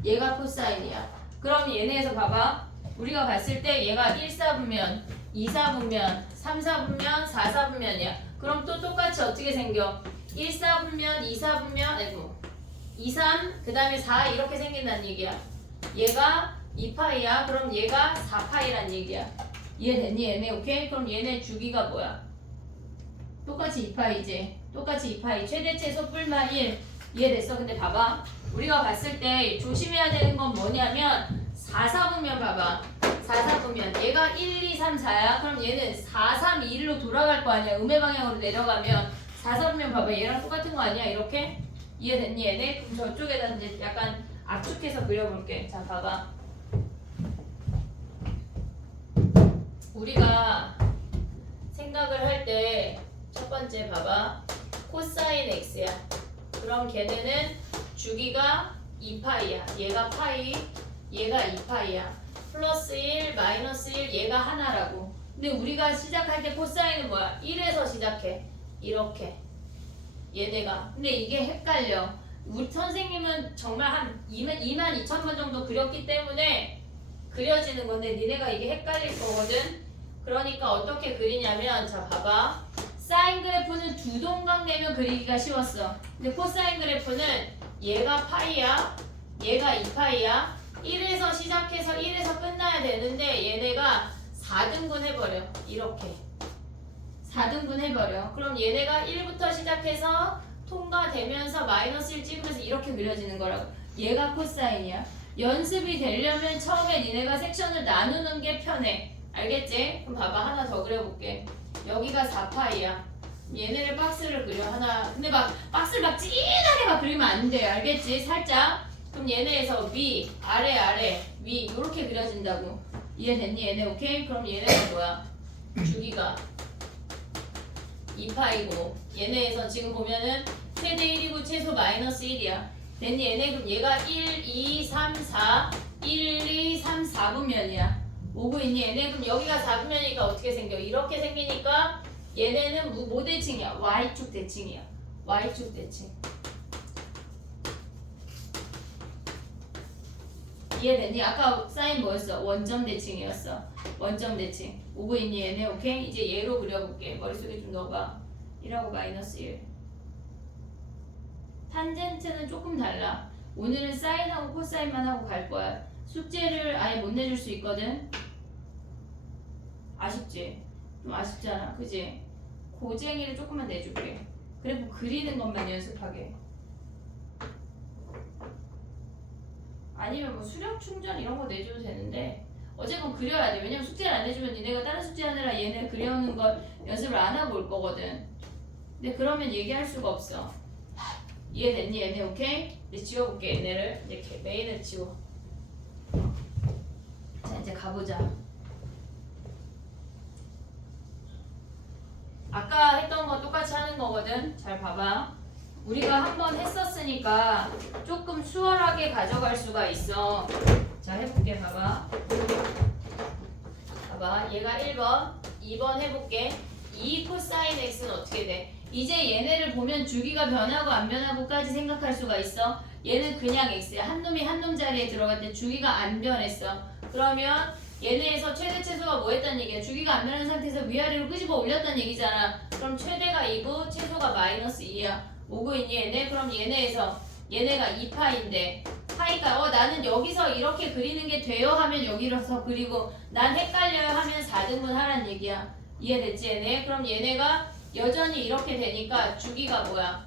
얘가 코사인이야. 그럼 얘네에서 봐봐. 우리가 봤을 때 얘가 1사분면, 2사분면, 3사분면, 4사분면이야. 그럼 또 똑같이 어떻게 생겨? 1사분면, 2사분면, 아이고 2, 3, 그 다음에 4 이렇게 생긴다는 얘기야. 얘가 2파이야. 그럼 얘가 4파이란 얘기야. 이해됐니 얘네? 오케이? 그럼 얘네 주기가 뭐야? 똑같이 2파이지. 똑같이 2파이. 최대치 소뿔만 1. 이해됐어? 근데 봐봐. 우리가 봤을 때 조심해야 되는 건 뭐냐면 4사분면 봐봐. 4사분면 얘가 1, 2, 3, 4야. 그럼 얘는 4, 3, 2, 1로 돌아갈 거 아니야. 음의 방향으로 내려가면 4사분면 봐봐. 얘랑 똑같은 거 아니야? 이렇게? 이해됐니 얘네? 그럼 저쪽에다 이제 약간 압축해서 그려볼게. 자 봐봐. 우리가 생각을 할 때 첫 번째 봐봐. 코사인 x야. 그럼 걔네는 주기가 2파이야. 얘가 파이, 얘가 2파이야. 플러스 1, 마이너스 1, 얘가 하나라고. 근데 우리가 시작할 때 코사인은 뭐야? 1에서 시작해. 이렇게. 얘네가. 근데 이게 헷갈려. 우리 선생님은 정말 한 22,000번 정도 그렸기 때문에 그려지는 건데 니네가 이게 헷갈릴 거거든. 그러니까 어떻게 그리냐면 자 봐봐. 사인 그래프는 두 동강 내면 그리기가 쉬웠어. 근데 코사인 그래프는 얘가 파이야. 얘가 2파이야. 1에서 시작해서 1에서 끝나야 되는데 얘네가 4등분 해버려. 이렇게 4등분 해버려. 그럼 얘네가 1부터 시작해서 통과되면서 마이너스 1 찍으면서 이렇게 그려지는 거라고. 얘가 코사인이야. 연습이 되려면 처음에 니네가 섹션을 나누는 게 편해. 알겠지? 그럼 봐봐. 하나 더 그려볼게. 여기가 4파이야. 얘네를 박스를 그려. 하나. 근데 막 박스를 막 진하게 막 그리면 안 돼. 알겠지? 살짝. 그럼 얘네에서 위, 아래, 위 이렇게 그려진다고. 이해됐니? 얘네 오케이? 그럼 얘네는 뭐야? 주기가 2파이고 얘네에서 지금 보면은 최대 1이고 최소 마이너스 1이야. 됐니? 얘네 그럼 얘가 1, 2, 3, 4 1, 2, 3, 4분면이야. 오고 있니? 얘네 그럼 여기가 4분면이니까 어떻게 생겨? 이렇게 생기니까 얘네는 뭐 대칭이야? Y축 대칭이야. Y축 대칭. 이해됐니? 아까 사인 뭐였어? 원점 대칭이었어. 원점 대칭. 오고 있니? 얘네 오케이? 이제 얘로 그려볼게. 머릿속에 좀 넣어봐. 1하고 마이너스 1. 탄젠트는 조금 달라. 오늘은 사인하고 코사인만 하고 갈 거야. 숙제를 아예 못 내줄 수 있거든. 아쉽지? 좀 아쉽잖아. 그지? 고쟁이를 조금만 내줄게. 그래 뭐 그리는 것만 연습하게. 아니면 뭐 수력 충전 이런 거 내줘도 되는데 어쨌건 그려야 돼. 왜냐면 숙제를 안 내주면 니네가 다른 숙제 하느라 얘네 그려오는 걸 연습을 안 하고 올 거거든. 근데 그러면 얘기할 수가 없어. 이해됐니? 얘네 오케이? 이제 지워볼게. 얘네를 이렇게 메인을 지워. 자 이제 가보자. 아까 했던 거 똑같이 하는 거거든. 잘 봐봐. 우리가 한번 했었으니까 조금 수월하게 가져갈 수가 있어. 자 해볼게. 봐봐. 봐봐. 얘가 1번 2번 해볼게. 2 코사인 x는 어떻게 돼? 이제 얘네를 보면 주기가 변하고 안 변하고까지 생각할 수가 있어. 얘는 그냥 x야. 한 놈이 한 놈 자리에 들어갈 때 주기가 안 변했어. 그러면 얘네에서 최대 최소가 뭐 했단 얘기야? 주기가 안 변한 상태에서 위아래로 끄집어 올렸단 얘기잖아. 그럼 최대가 2고 최소가 마이너스 2야. 오고 있니 얘네? 그럼 얘네에서 얘네가 2파인데 파이가 나는 여기서 이렇게 그리는 게 돼요 하면 여기로서 그리고 난 헷갈려요 하면 4등분 하란 얘기야. 이해됐지 얘네? 그럼 얘네가 여전히 이렇게 되니까 주기가 뭐야?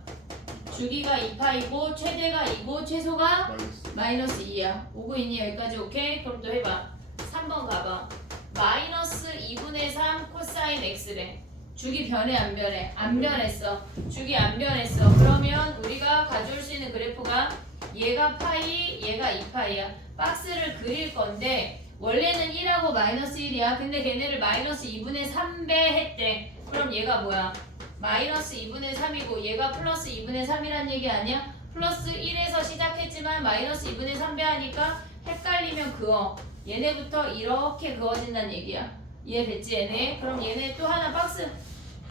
주기가 2파이고 최대가 2고 최소가 마이너스 2야. 오고 있니 여기까지? 오케이? 그럼 또 해봐. 3번 가봐. 마이너스 2분의 3 코사인 x래. 주기 변해 안 변해? 안 변했어. 주기 안 변했어. 그러면 우리가 가져올 수 있는 그래프가 얘가 파이, 얘가 2파이야. 박스를 그릴 건데 원래는 1하고 마이너스 1이야. 근데 걔네를 마이너스 2분의 3배 했대. 그럼 얘가 뭐야? 마이너스 2분의 3이고 얘가 플러스 2분의 3이란 얘기 아니야? 플러스 1에서 시작했지만 마이너스 2분의 3배 하니까 헷갈리면 그어. 얘네부터 이렇게 그어진다는 얘기야. 이해됐지 얘네? 그럼 얘네 또 하나 박스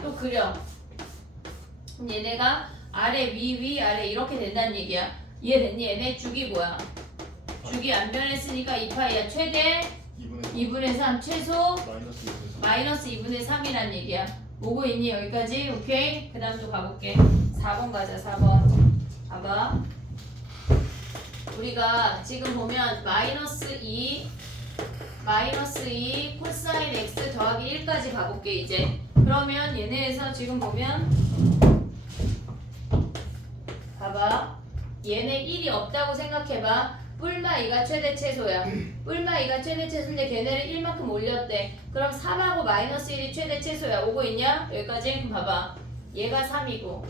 또 그려. 그럼 얘네가 아래 위 아래 이렇게 된다는 얘기야. 이해됐니? 얘네 주기 뭐야? 주기 안 변했으니까 2파이야. 최대 2분의 3 최소 마이너스 2분의 3이란 얘기야. 오고 있니 여기까지? 오케이? 그 다음 또 가볼게. 4번 가자. 4번 봐봐. 우리가 지금 보면 마이너스 2 코사인 x 더하기 1까지 가볼게 이제. 그러면 얘네에서 지금 보면 봐봐. 얘네 1이 없다고 생각해봐. 뿔마 2가 최대 최소야. 뿔마 2가 최대 최소인데 걔네를 1만큼 올렸대. 그럼 3하고 마이너스 1이 최대 최소야. 오고 있냐? 여기까지? 그럼 봐봐. 얘가 3이고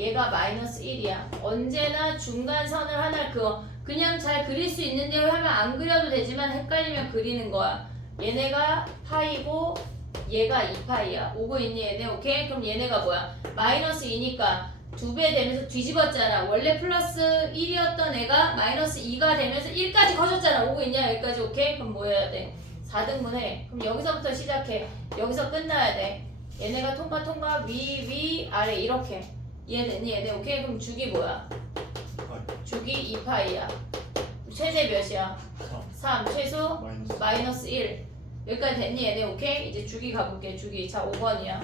얘가 마이너스 1이야. 언제나 중간선을 하나 그어. 그냥 잘 그릴 수 있는 대로 하면 안 그려도 되지만 헷갈리면 그리는 거야. 얘네가 파이고 얘가 2파이야. 오고 있니 얘네? 오케이? 그럼 얘네가 뭐야? 마이너스 2니까 2배 되면서 뒤집었잖아. 원래 플러스 1이었던 애가 마이너스 2가 되면서 1까지 커졌잖아. 오고 있냐 여기까지. 오케이? 그럼 뭐 해야 돼? 4등분해. 그럼 여기서부터 시작해. 여기서 끝나야 돼. 얘네가 통과 위 아래 이렇게. 이해됐니? 얘네 오케이? 그럼 주기 뭐야? 주기 2파이야. 최대 몇이야? 3. 최소 마이너스 1. 여기까지 됐니? 얘네 오케이? 이제 주기 가볼게. 주기. 자 5번이야.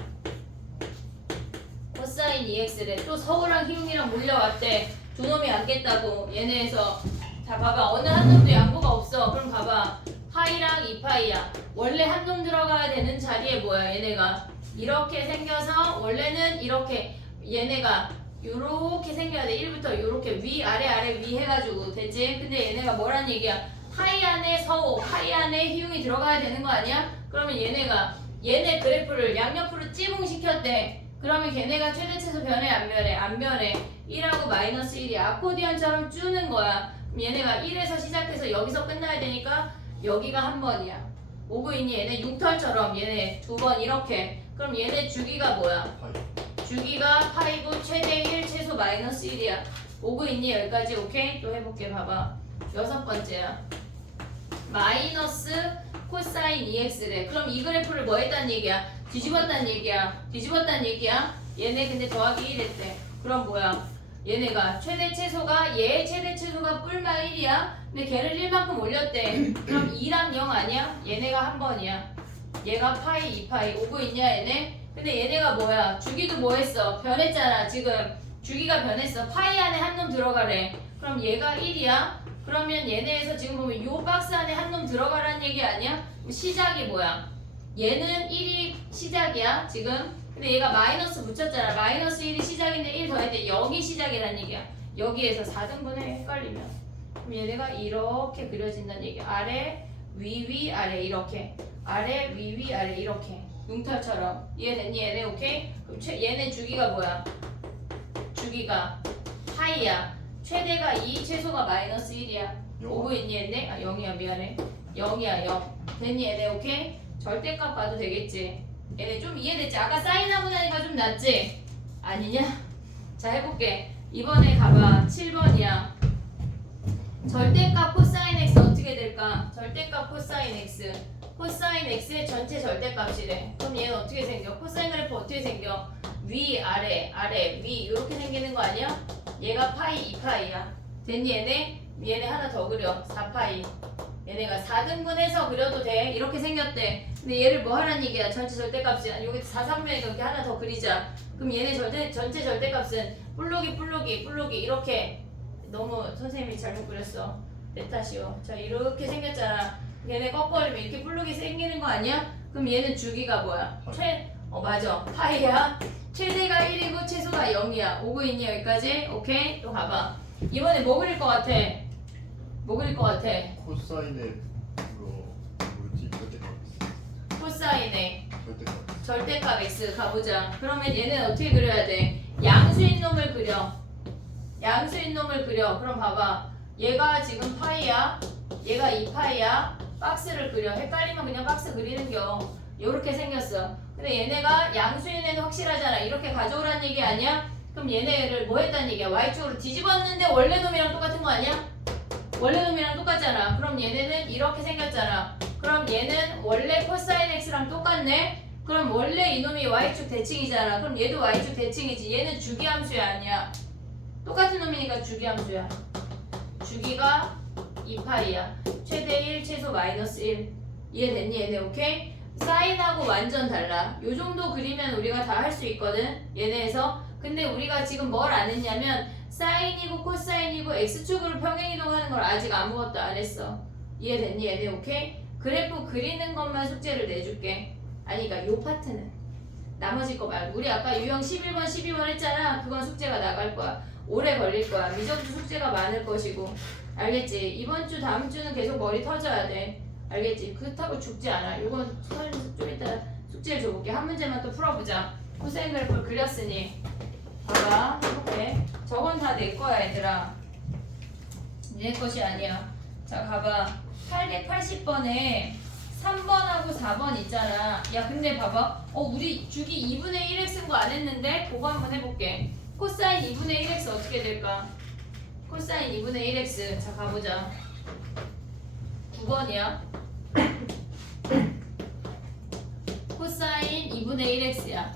코사인 2x래. 또 서우랑 희웅이랑 몰려왔대. 두 놈이 안 깼다고. 얘네에서 자 봐봐. 어느 한 놈도 양보가 없어. 그럼 봐봐. 파이랑 2파이야. 원래 한 놈 들어가야 되는 자리에 뭐야? 얘네가 이렇게 생겨서 원래는 이렇게 얘네가 요렇게 생겨야 돼. 1부터 요렇게 위 아래 위 해가지고 됐지? 근데 얘네가 뭐란 얘기야? 파이 안에 서우, 파이 안에 희웅이 들어가야 되는 거 아니야? 그러면 얘네가 얘네 그래프를 양옆으로 찌붕시켰대. 그러면 걔네가 최대 최소 변해 안 변해? 안 변해. 1하고 마이너스 1이 아코디언처럼 주는 거야. 그럼 얘네가 1에서 시작해서 여기서 끝나야 되니까 여기가 한 번이야. 오고 있니? 얘네 6털처럼 얘네 2번 이렇게. 그럼 얘네 주기가 뭐야? 주기가 파이고 최대 1 최소 마이너스 1이야. 오고 있니? 여기까지. 오케이? 또 해볼게. 봐봐. 6번째야. 마이너스 코사인 2x래. 그럼 이 그래프를 뭐 했단 얘기야? 뒤집었단 얘기야. 뒤집었단 얘기야. 얘네 근데 더하기 1했대. 그럼 뭐야? 얘네가 최대 최소가 얘 최대 최소가 뿔마 1이야. 근데 걔를 1만큼 올렸대. 그럼 2랑 0 아니야? 얘네가 한 번이야. 얘가 파이 2파이. 오고 있냐 얘네? 근데 얘네가 뭐야? 주기도 뭐 했어? 변했잖아. 지금 주기가 변했어. 파이 안에 한 놈 들어가래. 그럼 얘가 1이야. 그러면 얘네에서 지금 보면 요 박스 안에 한 놈 들어가라는 얘기 아니야? 시작이 뭐야? 얘는 1이 시작이야 지금. 근데 얘가 마이너스 붙였잖아. 마이너스 1이 시작인데 1 더할 때 0이 시작이란 얘기야. 여기에서 4등분해 헷갈리면 그럼 얘네가 이렇게 그려진다는 얘기야. 아래 위 아래 이렇게. 아래 위 아래 이렇게. 융털처럼. 이해됐니 얘네? 오케이? 그럼 얘네 주기가 뭐야? 주기가 파이야. 최대가 2 최소가 마이너스 1이야. 오고 있니 얘네? 아 0이야 미안해. 0이야 0. 됐니 얘네? 오케이? 절대값 봐도 되겠지. 얘네 좀 이해됐지? 아까 사인하고 나니까 좀 낫지? 아니냐? 자 해볼게. 이번에 가봐. 7번이야. 절대값 코사인 x 어떻게 될까? 절대값 코사인 x. 코사인 x의 전체 절대값이래. 그럼 얘는 어떻게 생겨? 코사인 그래프 어떻게 생겨? 위 아래 위 이렇게 생기는 거 아니야? 얘가 파이 2파이야. 됐니 얘네? 얘네 하나 더 그려. 4파이. 얘네가 4등분해서 그려도 돼. 이렇게 생겼대. 근데 얘를 뭐 하란 얘기야? 전체 절대값이야. 여기 4상면에 이렇게 하나 더 그리자. 그럼 얘네 전체 절대값은 플로기 이렇게. 너무 선생님이 잘못 그렸어. 내 탓이요. 자 이렇게 생겼잖아. 얘네 꺾어리면 이렇게 플로기 생기는 거 아니야? 그럼 얘는 주기가 뭐야? 맞아. 파이야. 최대가 1이고 최소가 0이야. 오고 있니 여기까지? 오케이? 또 가봐. 이번에 뭐 그릴 것 같아? 뭐 그릴 것 같아? 코사인의 그거 뭐였지? 절대값. 코사인의 절대값. 절대값 x 가보자. 그러면 얘는 어떻게 그려야 돼? 양수인 놈을 그려. 양수인 놈을 그려. 그럼 봐봐. 얘가 지금 파이야. 얘가 2파이야. 박스를 그려. 헷갈리면 그냥 박스 그리는겨. 요렇게 생겼어. 근데 얘네가 양수인 애는 확실하잖아. 이렇게 가져오란 얘기 아니야? 그럼 얘네를 뭐 했다는 얘기야? y축으로 뒤집었는데 원래 놈이랑 똑같은 거 아니야? 원래 놈이랑 똑같잖아. 그럼 얘네는 이렇게 생겼잖아. 그럼 얘는 원래 코사인 x랑 똑같네? 그럼 원래 이놈이 y축 대칭이잖아. 그럼 얘도 y축 대칭이지. 얘는 주기함수야 아니야? 똑같은 놈이니까 주기함수야. 주기가 2파이야. 최대 1 최소 마이너스 1. 이해됐니 얘네? 오케이? 사인하고 완전 달라. 요 정도 그리면 우리가 다 할 수 있거든. 얘네에서. 근데 우리가 지금 뭘 안 했냐면 사인이고 코사인이고 x축으로 평행이동하는 걸 아직 아무것도 안 했어. 이해됐니 얘네? 오케이? 그래프 그리는 것만 숙제를 내줄게. 아니 그러니까 요 파트는. 나머지 거 말고. 우리 아까 유형 11번 12번 했잖아. 그건 숙제가 나갈 거야. 오래 걸릴 거야. 미적도 숙제가 많을 것이고. 알겠지? 이번 주 다음 주는 계속 머리 터져야 돼. 알겠지? 그렇다고 죽지 않아. 요건 좀 이따 숙제를 줘볼게. 한 문제만 또 풀어보자. 코사인 그래프를 그렸으니 봐봐. 해볼게. 저건 다 내 거야 얘들아. 내 것이 아니야. 자 가봐. 880번에 3번하고 4번 있잖아. 야 근데 봐봐. 우리 주기 2분의 1x 쓴 거 안 했는데 그거 한번 해볼게. 코사인 2분의 1x 어떻게 될까? 코사인 2분의 1x. 자, 가보자. 9번이야. 코사인 2분의 1x야.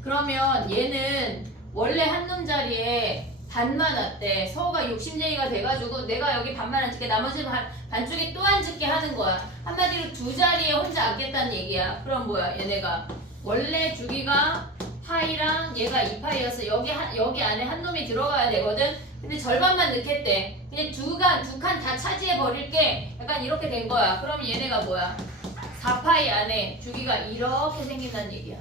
그러면 얘는 원래 한 놈 자리에 반만 왔대. 서우가 욕심쟁이가 돼가지고 내가 여기 반만 앉을게, 나머지 반쪽에 또 앉을게 하는 거야. 한마디로 두 자리에 혼자 앉겠다는 얘기야. 그럼 뭐야? 얘네가 원래 주기가 파이랑 얘가 2파이여서 여기 안에 한 놈이 들어가야 되거든. 근데 절반만 넣겠대. 그냥 두 칸 다 차지해 버릴게. 약간 이렇게 된 거야. 그럼 얘네가 뭐야? 4파이 안에 주기가 이렇게 생긴다는 얘기야.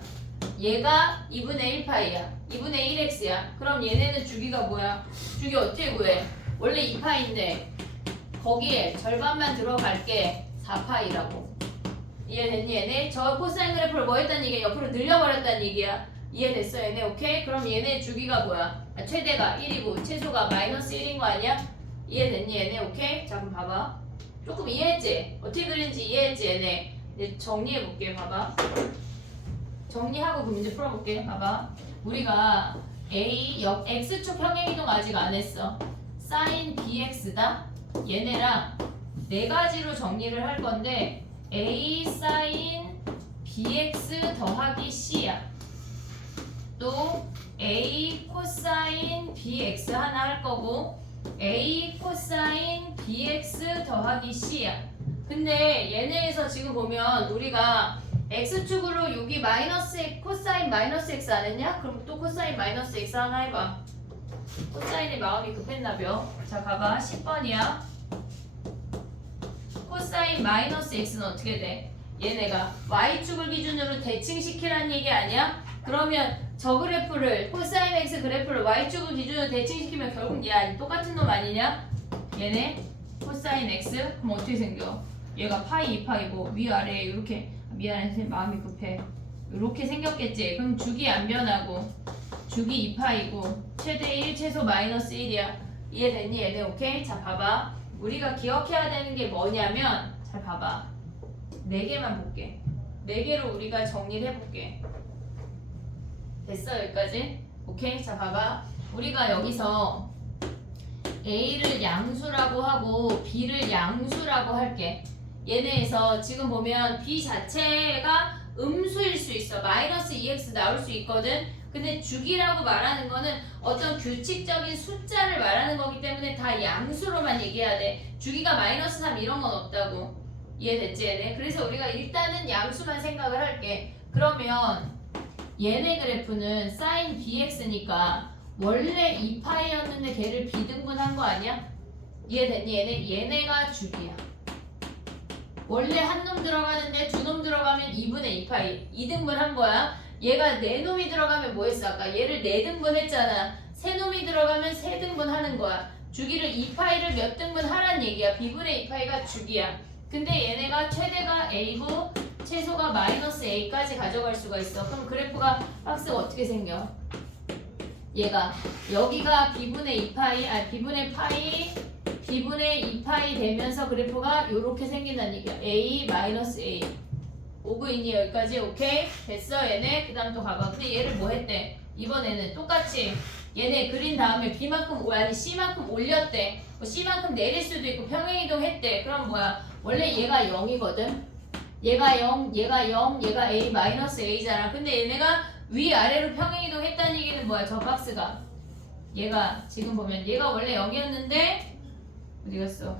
얘가 2분의 1파이야. 2분의 1x야. 그럼 얘네는 주기가 뭐야? 주기 어떻게 구해? 원래 2파인데 거기에 절반만 들어갈게. 4파이라고. 이해됐니 얘네? 저 코사인 그래프를 뭐 했다는 얘기야? 옆으로 늘려버렸다는 얘기야. 이해됐어 얘네? 오케이? 그럼 얘네 주기가 뭐야? 최대가 1이고 최소가 마이너스 1인 거 아니야? 이해됐니 얘네? 오케이? 자 그럼 봐봐. 조금 이해했지? 어떻게 그린지 이해했지 얘네? 이제 정리해볼게. 봐봐. 정리하고 그 문제 풀어볼게. 봐봐. 우리가 X축 평행이동 아직 안 했어. sin bx다. 얘네랑 네 가지로 정리를 할 건데 A sin bx 더하기 c야. 또 A 코사인 bx 하나 할 거고 A 코사인 bx 더하기 c야. 근데 얘네에서 지금 보면 우리가 x축으로 여기 마이너스 코사인 마이너스 x 안 했냐? 그럼 또 코사인 마이너스 x 하나 해봐. 코사인에 마음이 급했나벼. 자 가봐. 10번이야. 코사인 마이너스 x는 어떻게 돼? 얘네가 y축을 기준으로 대칭시키라는 얘기 아니야? 그러면 저 그래프를 코사인 x 그래프를 y축을 기준으로 대칭시키면 결국 얘 똑같은 놈 아니냐? 얘네 코사인 x 그럼 어떻게 생겨? 얘가 파이 2파이고 위아래에 이렇게 미안해 선생님 마음이 급해 이렇게 생겼겠지? 그럼 주기 안 변하고 주기 2파이고 최대 1 최소 마이너스 1이야. 이해됐니 얘네? 오케이? 자 봐봐. 우리가 기억해야 되는 게 뭐냐면 잘 봐봐. 4개만 볼게. 4개로 우리가 정리를 해볼게. 됐어 여기까지? 오케이? 자 봐봐. 우리가 여기서 A를 양수라고 하고 B를 양수라고 할게. 얘네에서 지금 보면 B 자체가 음수일 수 있어. 마이너스 2x 나올 수 있거든. 근데 주기라고 말하는 거는 어떤 규칙적인 숫자를 말하는 거기 때문에 다 양수로만 얘기해야 돼. 주기가 마이너스 3 이런 건 없다고. 이해됐지 얘네? 그래서 우리가 일단은 양수만 생각을 할게. 그러면 얘네 그래프는 sin bx니까 원래 2파이였는데 걔를 비등분한 거 아니야? 이해됐니 얘네? 얘네가 주기야. 원래 한 놈 들어가는데 두 놈 들어가면 2분의 2파이 2등분 한 거야. 얘가 네 놈이 들어가면 뭐 했어? 아까 얘를 4등분 했잖아. 세 놈이 들어가면 3등분 하는 거야. 주기를 2파이를 몇 등분 하란 얘기야. b분의 2파이가 주기야. 근데 얘네가 최대가 a고 최소가 마이너스 a까지 가져갈 수가 있어. 그럼 그래프가 박스가 어떻게 생겨? 얘가 여기가 b분의 2파이 b분의 파이 b분의 2파이 되면서 그래프가 이렇게 생긴다는 얘기야. a 마이너스 a. 오고 있니 여기까지? 오케이? 됐어 얘네? 그 다음 또 가봐. 근데 얘를 뭐 했대? 이번에는 똑같이 얘네 그린 다음에 b만큼 아니 c만큼 올렸대. 뭐 c만큼 내릴 수도 있고 평행이동 했대. 그럼 뭐야? 원래 얘가 0이거든? 얘가 0, 얘가 0, 얘가 a 마이너스 a잖아. 근데 얘네가 위아래로 평행이동 했다는 얘기는 뭐야? 저 박스가 얘가 지금 보면 얘가 원래 0이었는데 어디 갔어?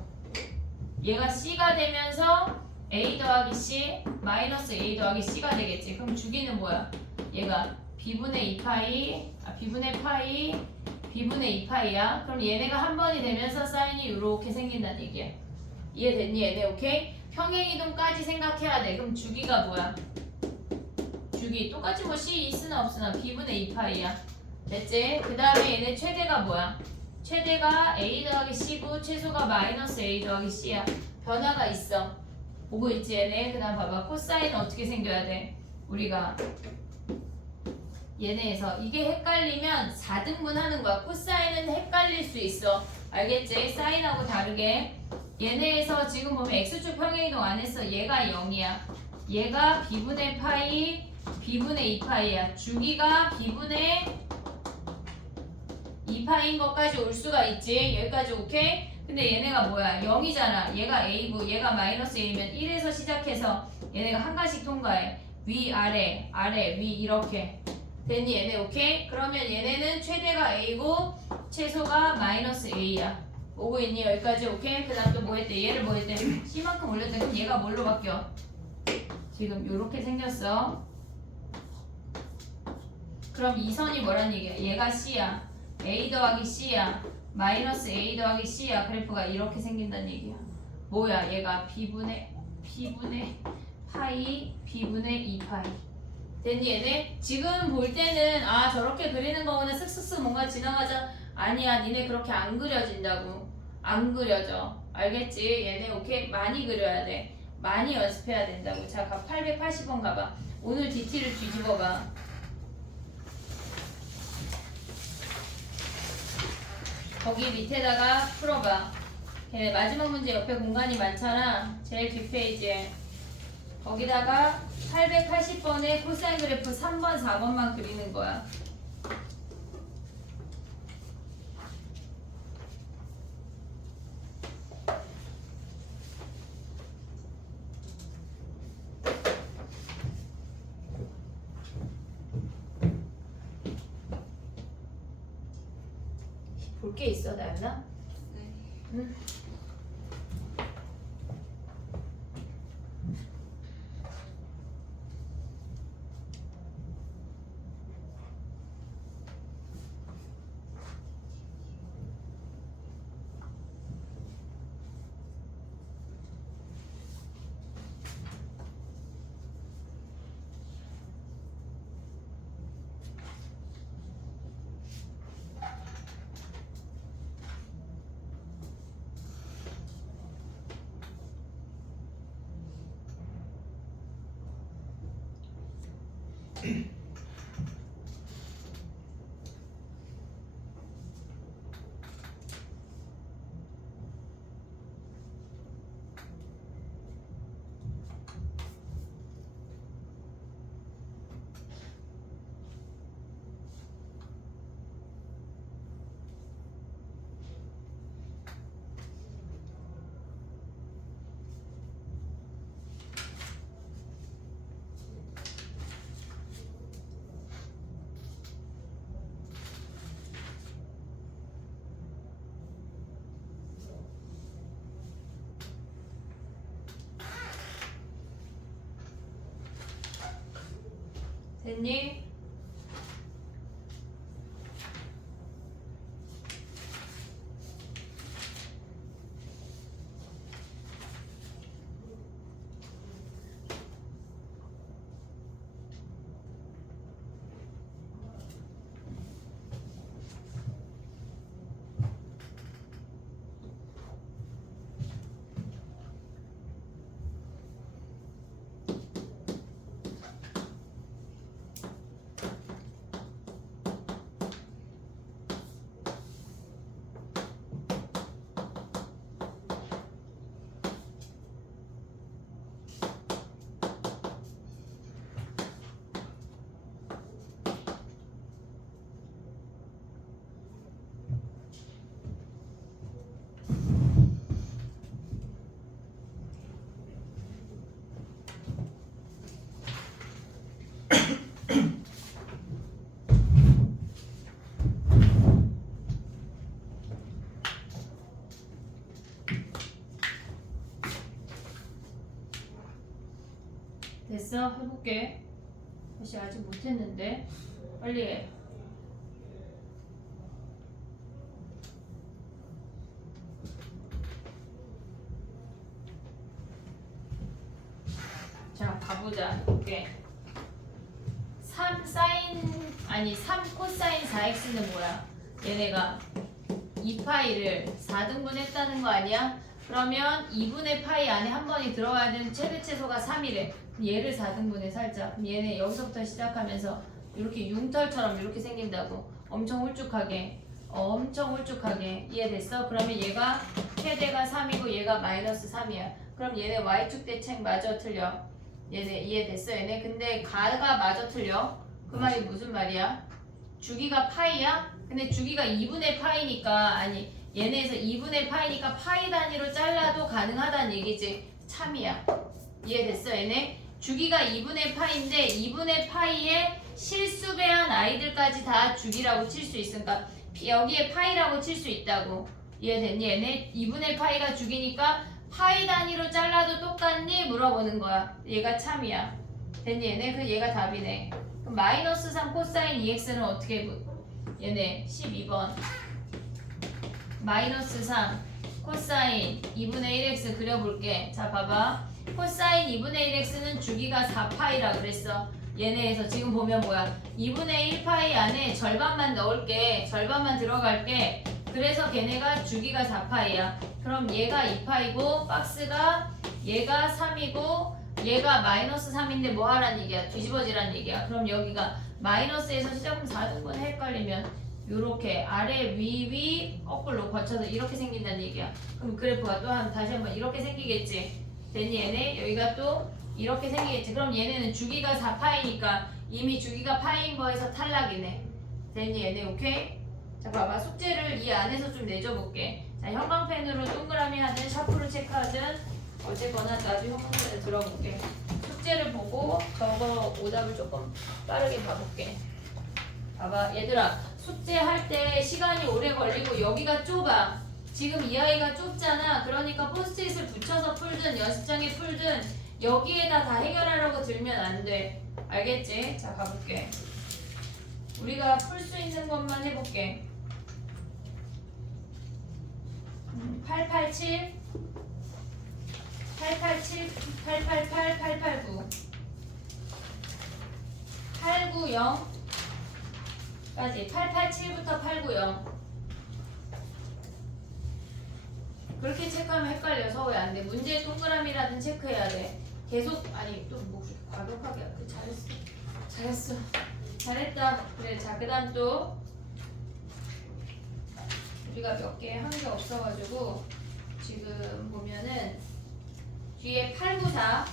얘가 c가 되면서 a 더하기 c 마이너스 a 더하기 c가 되겠지. 그럼 주기는 뭐야? 얘가 b분의 2파이 b분의 파이 b분의 2파이야. 그럼 얘네가 한 번이 되면서 사인이 이렇게 생긴다는 얘기야. 이해됐니 얘네? 오케이? 평행이동까지 생각해야 돼. 그럼 주기가 뭐야? 주기 똑같이 뭐 c 있으나 없으나 b분의 2파이야. 됐지? 그 다음에 얘네 최대가 뭐야? 최대가 a 더하기 c고 최소가 마이너스 a 더하기 c야. 변화가 있어. 보고 있지 얘네? 그 다음 봐봐. 코사인은 어떻게 생겨야 돼? 우리가 얘네에서 이게 헷갈리면 4등분 하는 거야. 코사인은 헷갈릴 수 있어. 알겠지? 사인하고 다르게 얘네에서 지금 보면 x축 평행이동 안 했어. 얘가 0이야. 얘가 b분의 파이 b분의 2파이야. 주기가 b분의 2파인 것까지 올 수가 있지. 여기까지 오케이? 근데 얘네가 뭐야? 0이잖아. 얘가 A고 얘가 마이너스 A면 1에서 시작해서 얘네가 한 가지 통과해. 위, 아래, 아래, 위 이렇게. 됐니? 얘네 오케이? 그러면 얘네는 최대가 A고 최소가 마이너스 A야. 오고 있니? 여기까지 오케이? 그 다음 또 뭐 했대? 얘를 뭐 했대? C만큼 올렸대. 그럼 얘가 뭘로 바뀌어? 지금 요렇게 생겼어. 그럼 이 선이 뭐란 얘기야? 얘가 C야. A 더하기 C야. 마이너스 A 더하기 C야. 그래프가 이렇게 생긴다는 얘기야. 뭐야? 얘가 B분의 파이 B분의 2파이. 됐니 얘네? 지금 볼 때는 아 저렇게 그리는 거구나 쓱쓱쓱 뭔가 지나가자. 아니야 니네 그렇게 안 그려진다고. 안 그려져. 알겠지? 얘네 오케이? 많이 그려야 돼. 많이 연습해야 된다고. 자 880번 가봐. 오늘 DT를 뒤집어봐. 거기 밑에다가 풀어봐. 걔네 마지막 문제 옆에 공간이 많잖아. 제일 뒷페이지에. 거기다가 880번의 코사인 그래프 3번, 4번만 그리는 거야. 볼 게 있어, 나연아? 네. 응. 됐니? 됐어? 해볼게. 다시 아직 못했는데 빨리 해. 자 가보자. 오케이. 3 코사인 4x는 뭐야? 얘네가 2파이를 4등분 했다는 거 아니야? 그러면 2분의 파이 안에 한 번이 들어가야 되는 최대 최소가 3이래. 얘를 4등분해 살짝. 그럼 얘네 여기서부터 시작하면서 이렇게 융털처럼 이렇게 생긴다고. 엄청 홀쭉하게. 엄청 홀쭉하게. 이해됐어? 그러면 얘가 최대가 3이고 얘가 마이너스 3이야. 그럼 얘네 y축 대칭 마저 틀려. 얘네 이해됐어? 얘네 근데 가가 마저 틀려. 그 말이 무슨 말이야? 주기가 파이야? 근데 주기가 2분의 파이니까 아니 얘네에서 2분의 파이니까 파이 단위로 잘라도 가능하다는 얘기지. 참이야. 이해됐어 얘네? 주기가 2분의 파인데 2분의 파이에 실수배한 아이들까지 다 주기라고 칠 수 있으니까 여기에 파이라고 칠 수 있다고. 이해됐니 얘네? 2분의 파이가 주기니까 파이 단위로 잘라도 똑같니? 물어보는 거야. 얘가 참이야. 됐니 얘네? 그 얘가 답이네. 그럼 마이너스 3 코사인 2x는 어떻게 얘네 12번 마이너스 3 코사인 2분의 1x 그려볼게. 자 봐봐. 코사인 2분의 1x는 주기가 4파이라 그랬어. 얘네에서 지금 보면 뭐야 2분의 1파이 안에 절반만 넣을게. 절반만 들어갈게. 그래서 걔네가 주기가 4파이야. 그럼 얘가 2파이고 박스가 얘가 3이고 얘가 마이너스 3인데 뭐 하란 얘기야? 뒤집어지란 얘기야. 그럼 여기가 마이너스에서 시작하면 4등분 헷갈리면 요렇게 아래 위 거꾸로 거쳐서 이렇게 생긴다는 얘기야. 그럼 그래프가 또 다시 한번 이렇게 생기겠지. 됐니 얘네? 여기가 또 이렇게 생기겠지. 그럼 얘네는 주기가 4파이니까 이미 주기가 파이인 거에서 탈락이네. 됐니 얘네? 오케이? 자 봐봐. 숙제를 이 안에서 좀 내줘볼게. 자 형광펜으로 동그라미 하든 샤프로 체크하든 어쨌거나 나도 형광펜을 들어볼게. 숙제를 보고 저거 오답을 조금 빠르게 봐볼게. 봐봐 얘들아 숙제할 때 시간이 오래 걸리고 여기가 좁아. 지금 이 아이가 좁잖아. 그러니까 포스트잇을 붙여서 풀든 연습장에 풀든 여기에다 다 해결하려고 들면 안 돼. 알겠지? 자 가볼게. 우리가 풀 수 있는 것만 해볼게. 887 887 888 889 890 까지 887부터 890 그렇게 체크하면 헷갈려서 왜 안 돼? 문제 동그라미라든 체크해야 돼. 계속 아니 또 뭐 그렇게 과격하게 잘했어 잘했다. 그래 자 그다음 또 우리가 몇 개 한 게 없어가지고 지금 보면은 뒤에 894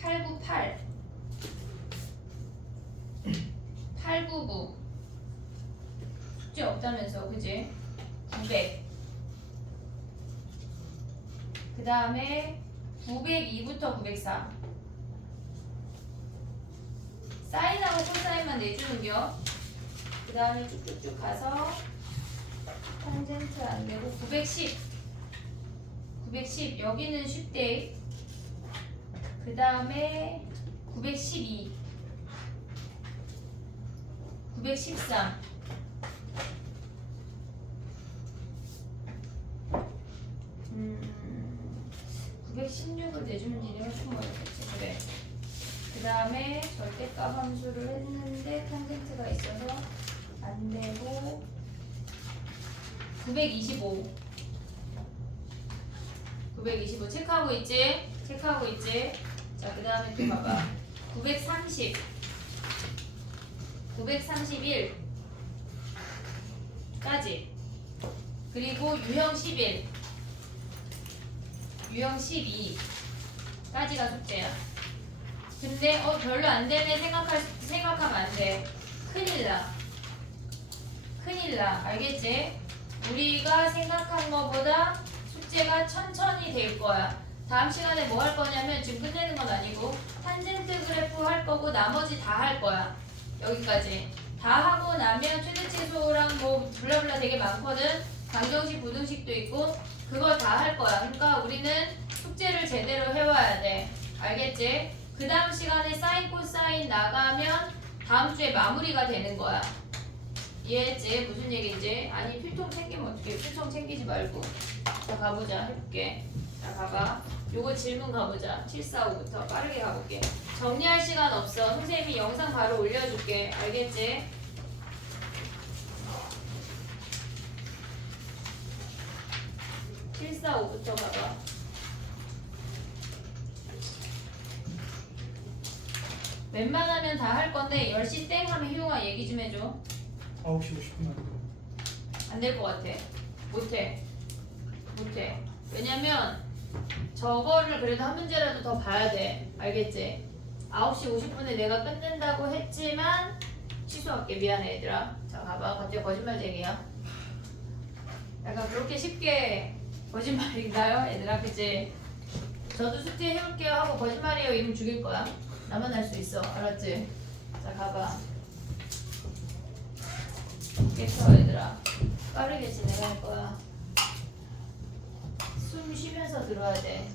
898 899 숙제 없다면서 그지? 900 그 다음에 902부터 904 사인하고 코사인만 내주는겨. 그 다음에 쭉쭉쭉 가서 탄젠트 안되고 910 여기는 쉽대. 그 다음에 912 913 916을 내주면 니네가 좀 어렵겠지. 그래. 그 다음에 절대값 함수를 했는데 탄젠트가 있어서 안 되고 925 체크하고 있지? 체크하고 있지? 자, 그 다음에 또 봐봐. 930 931까지 그리고 유형 11 유형 12까지가 숙제야. 근데 별로 안 되네 생각하면 안 돼. 큰일 나. 알겠지? 우리가 생각한 거보다 숙제가 천천히 될 거야. 다음 시간에 뭐 할 거냐면 지금 끝내는 건 아니고 탄젠트 그래프 할 거고 나머지 다 할 거야. 여기까지. 다 하고 나면 최대치수랑 뭐 블라블라 되게 많거든. 방정식, 부등식도 있고 그걸 다 할 거야. 그러니까 우리는 숙제를 제대로 해와야 돼. 알겠지? 그 다음 시간에 사인, 코사인 나가면 다음 주에 마무리가 되는 거야. 이해했지? 무슨 얘기인지? 아니 필통 챙기면 어떡해. 필통 챙기지 말고. 자 가보자. 해볼게. 자 가봐. 요거 질문 가보자. 745부터 빠르게 가볼게. 정리할 시간 없어. 선생님이 영상 바로 올려줄게. 알겠지? (745부터) 봐봐. 웬만하면 다 할 건데 10시 땡 하면 희용아 얘기 좀 해줘. 9시 50분 안 돼. 안 될 것 같아. 못해. 왜냐면 저거를 그래도 한 문제라도 더 봐야 돼. 알겠지? 9시 50분에 내가 끝낸다고 했지만 취소할게. 미안해 얘들아. 자 봐봐. 갑자기 거짓말쟁이야. 약간 그렇게 쉽게 거짓말인가요? 얘들아 그치? 저도 숙제 해올게요 하고 거짓말이에요 이러면 죽일 거야. 나만 할 수 있어. 알았지? 자 가봐. 깨쳐 얘들아. 빠르게 진행할 거야. 숨 쉬면서 들어야 돼.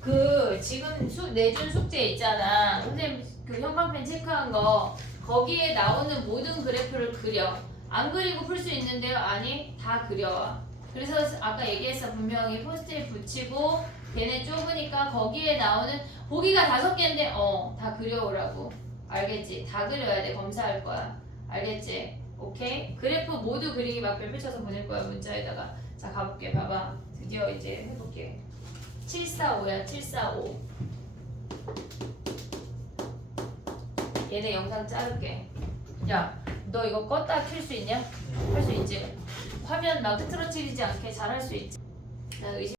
그 지금 내준 숙제 있잖아. 선생님 그 형광펜 체크한 거 거기에 나오는 모든 그래프를 그려. 안 그리고 풀 수 있는데요? 아니 다 그려. 그래서 아까 얘기했어. 분명히 포스트잇 붙이고 걔네 좁으니까 거기에 나오는 보기가 5개인데 다 그려오라고. 알겠지? 다 그려야 돼. 검사할 거야. 알겠지? 오케이? 그래프 모두 그리기 막별 펼쳐서 보낼 거야 문자에다가. 자 가볼게. 봐봐. 드디어 이제 해볼게. 745야 745. 얘네 영상 자를게. 야 너 이거 껐다 켤 수 있냐? 할 수 있지? 화면 막 흐트러뜨리지 않게 잘 할 수 있지? 나 의심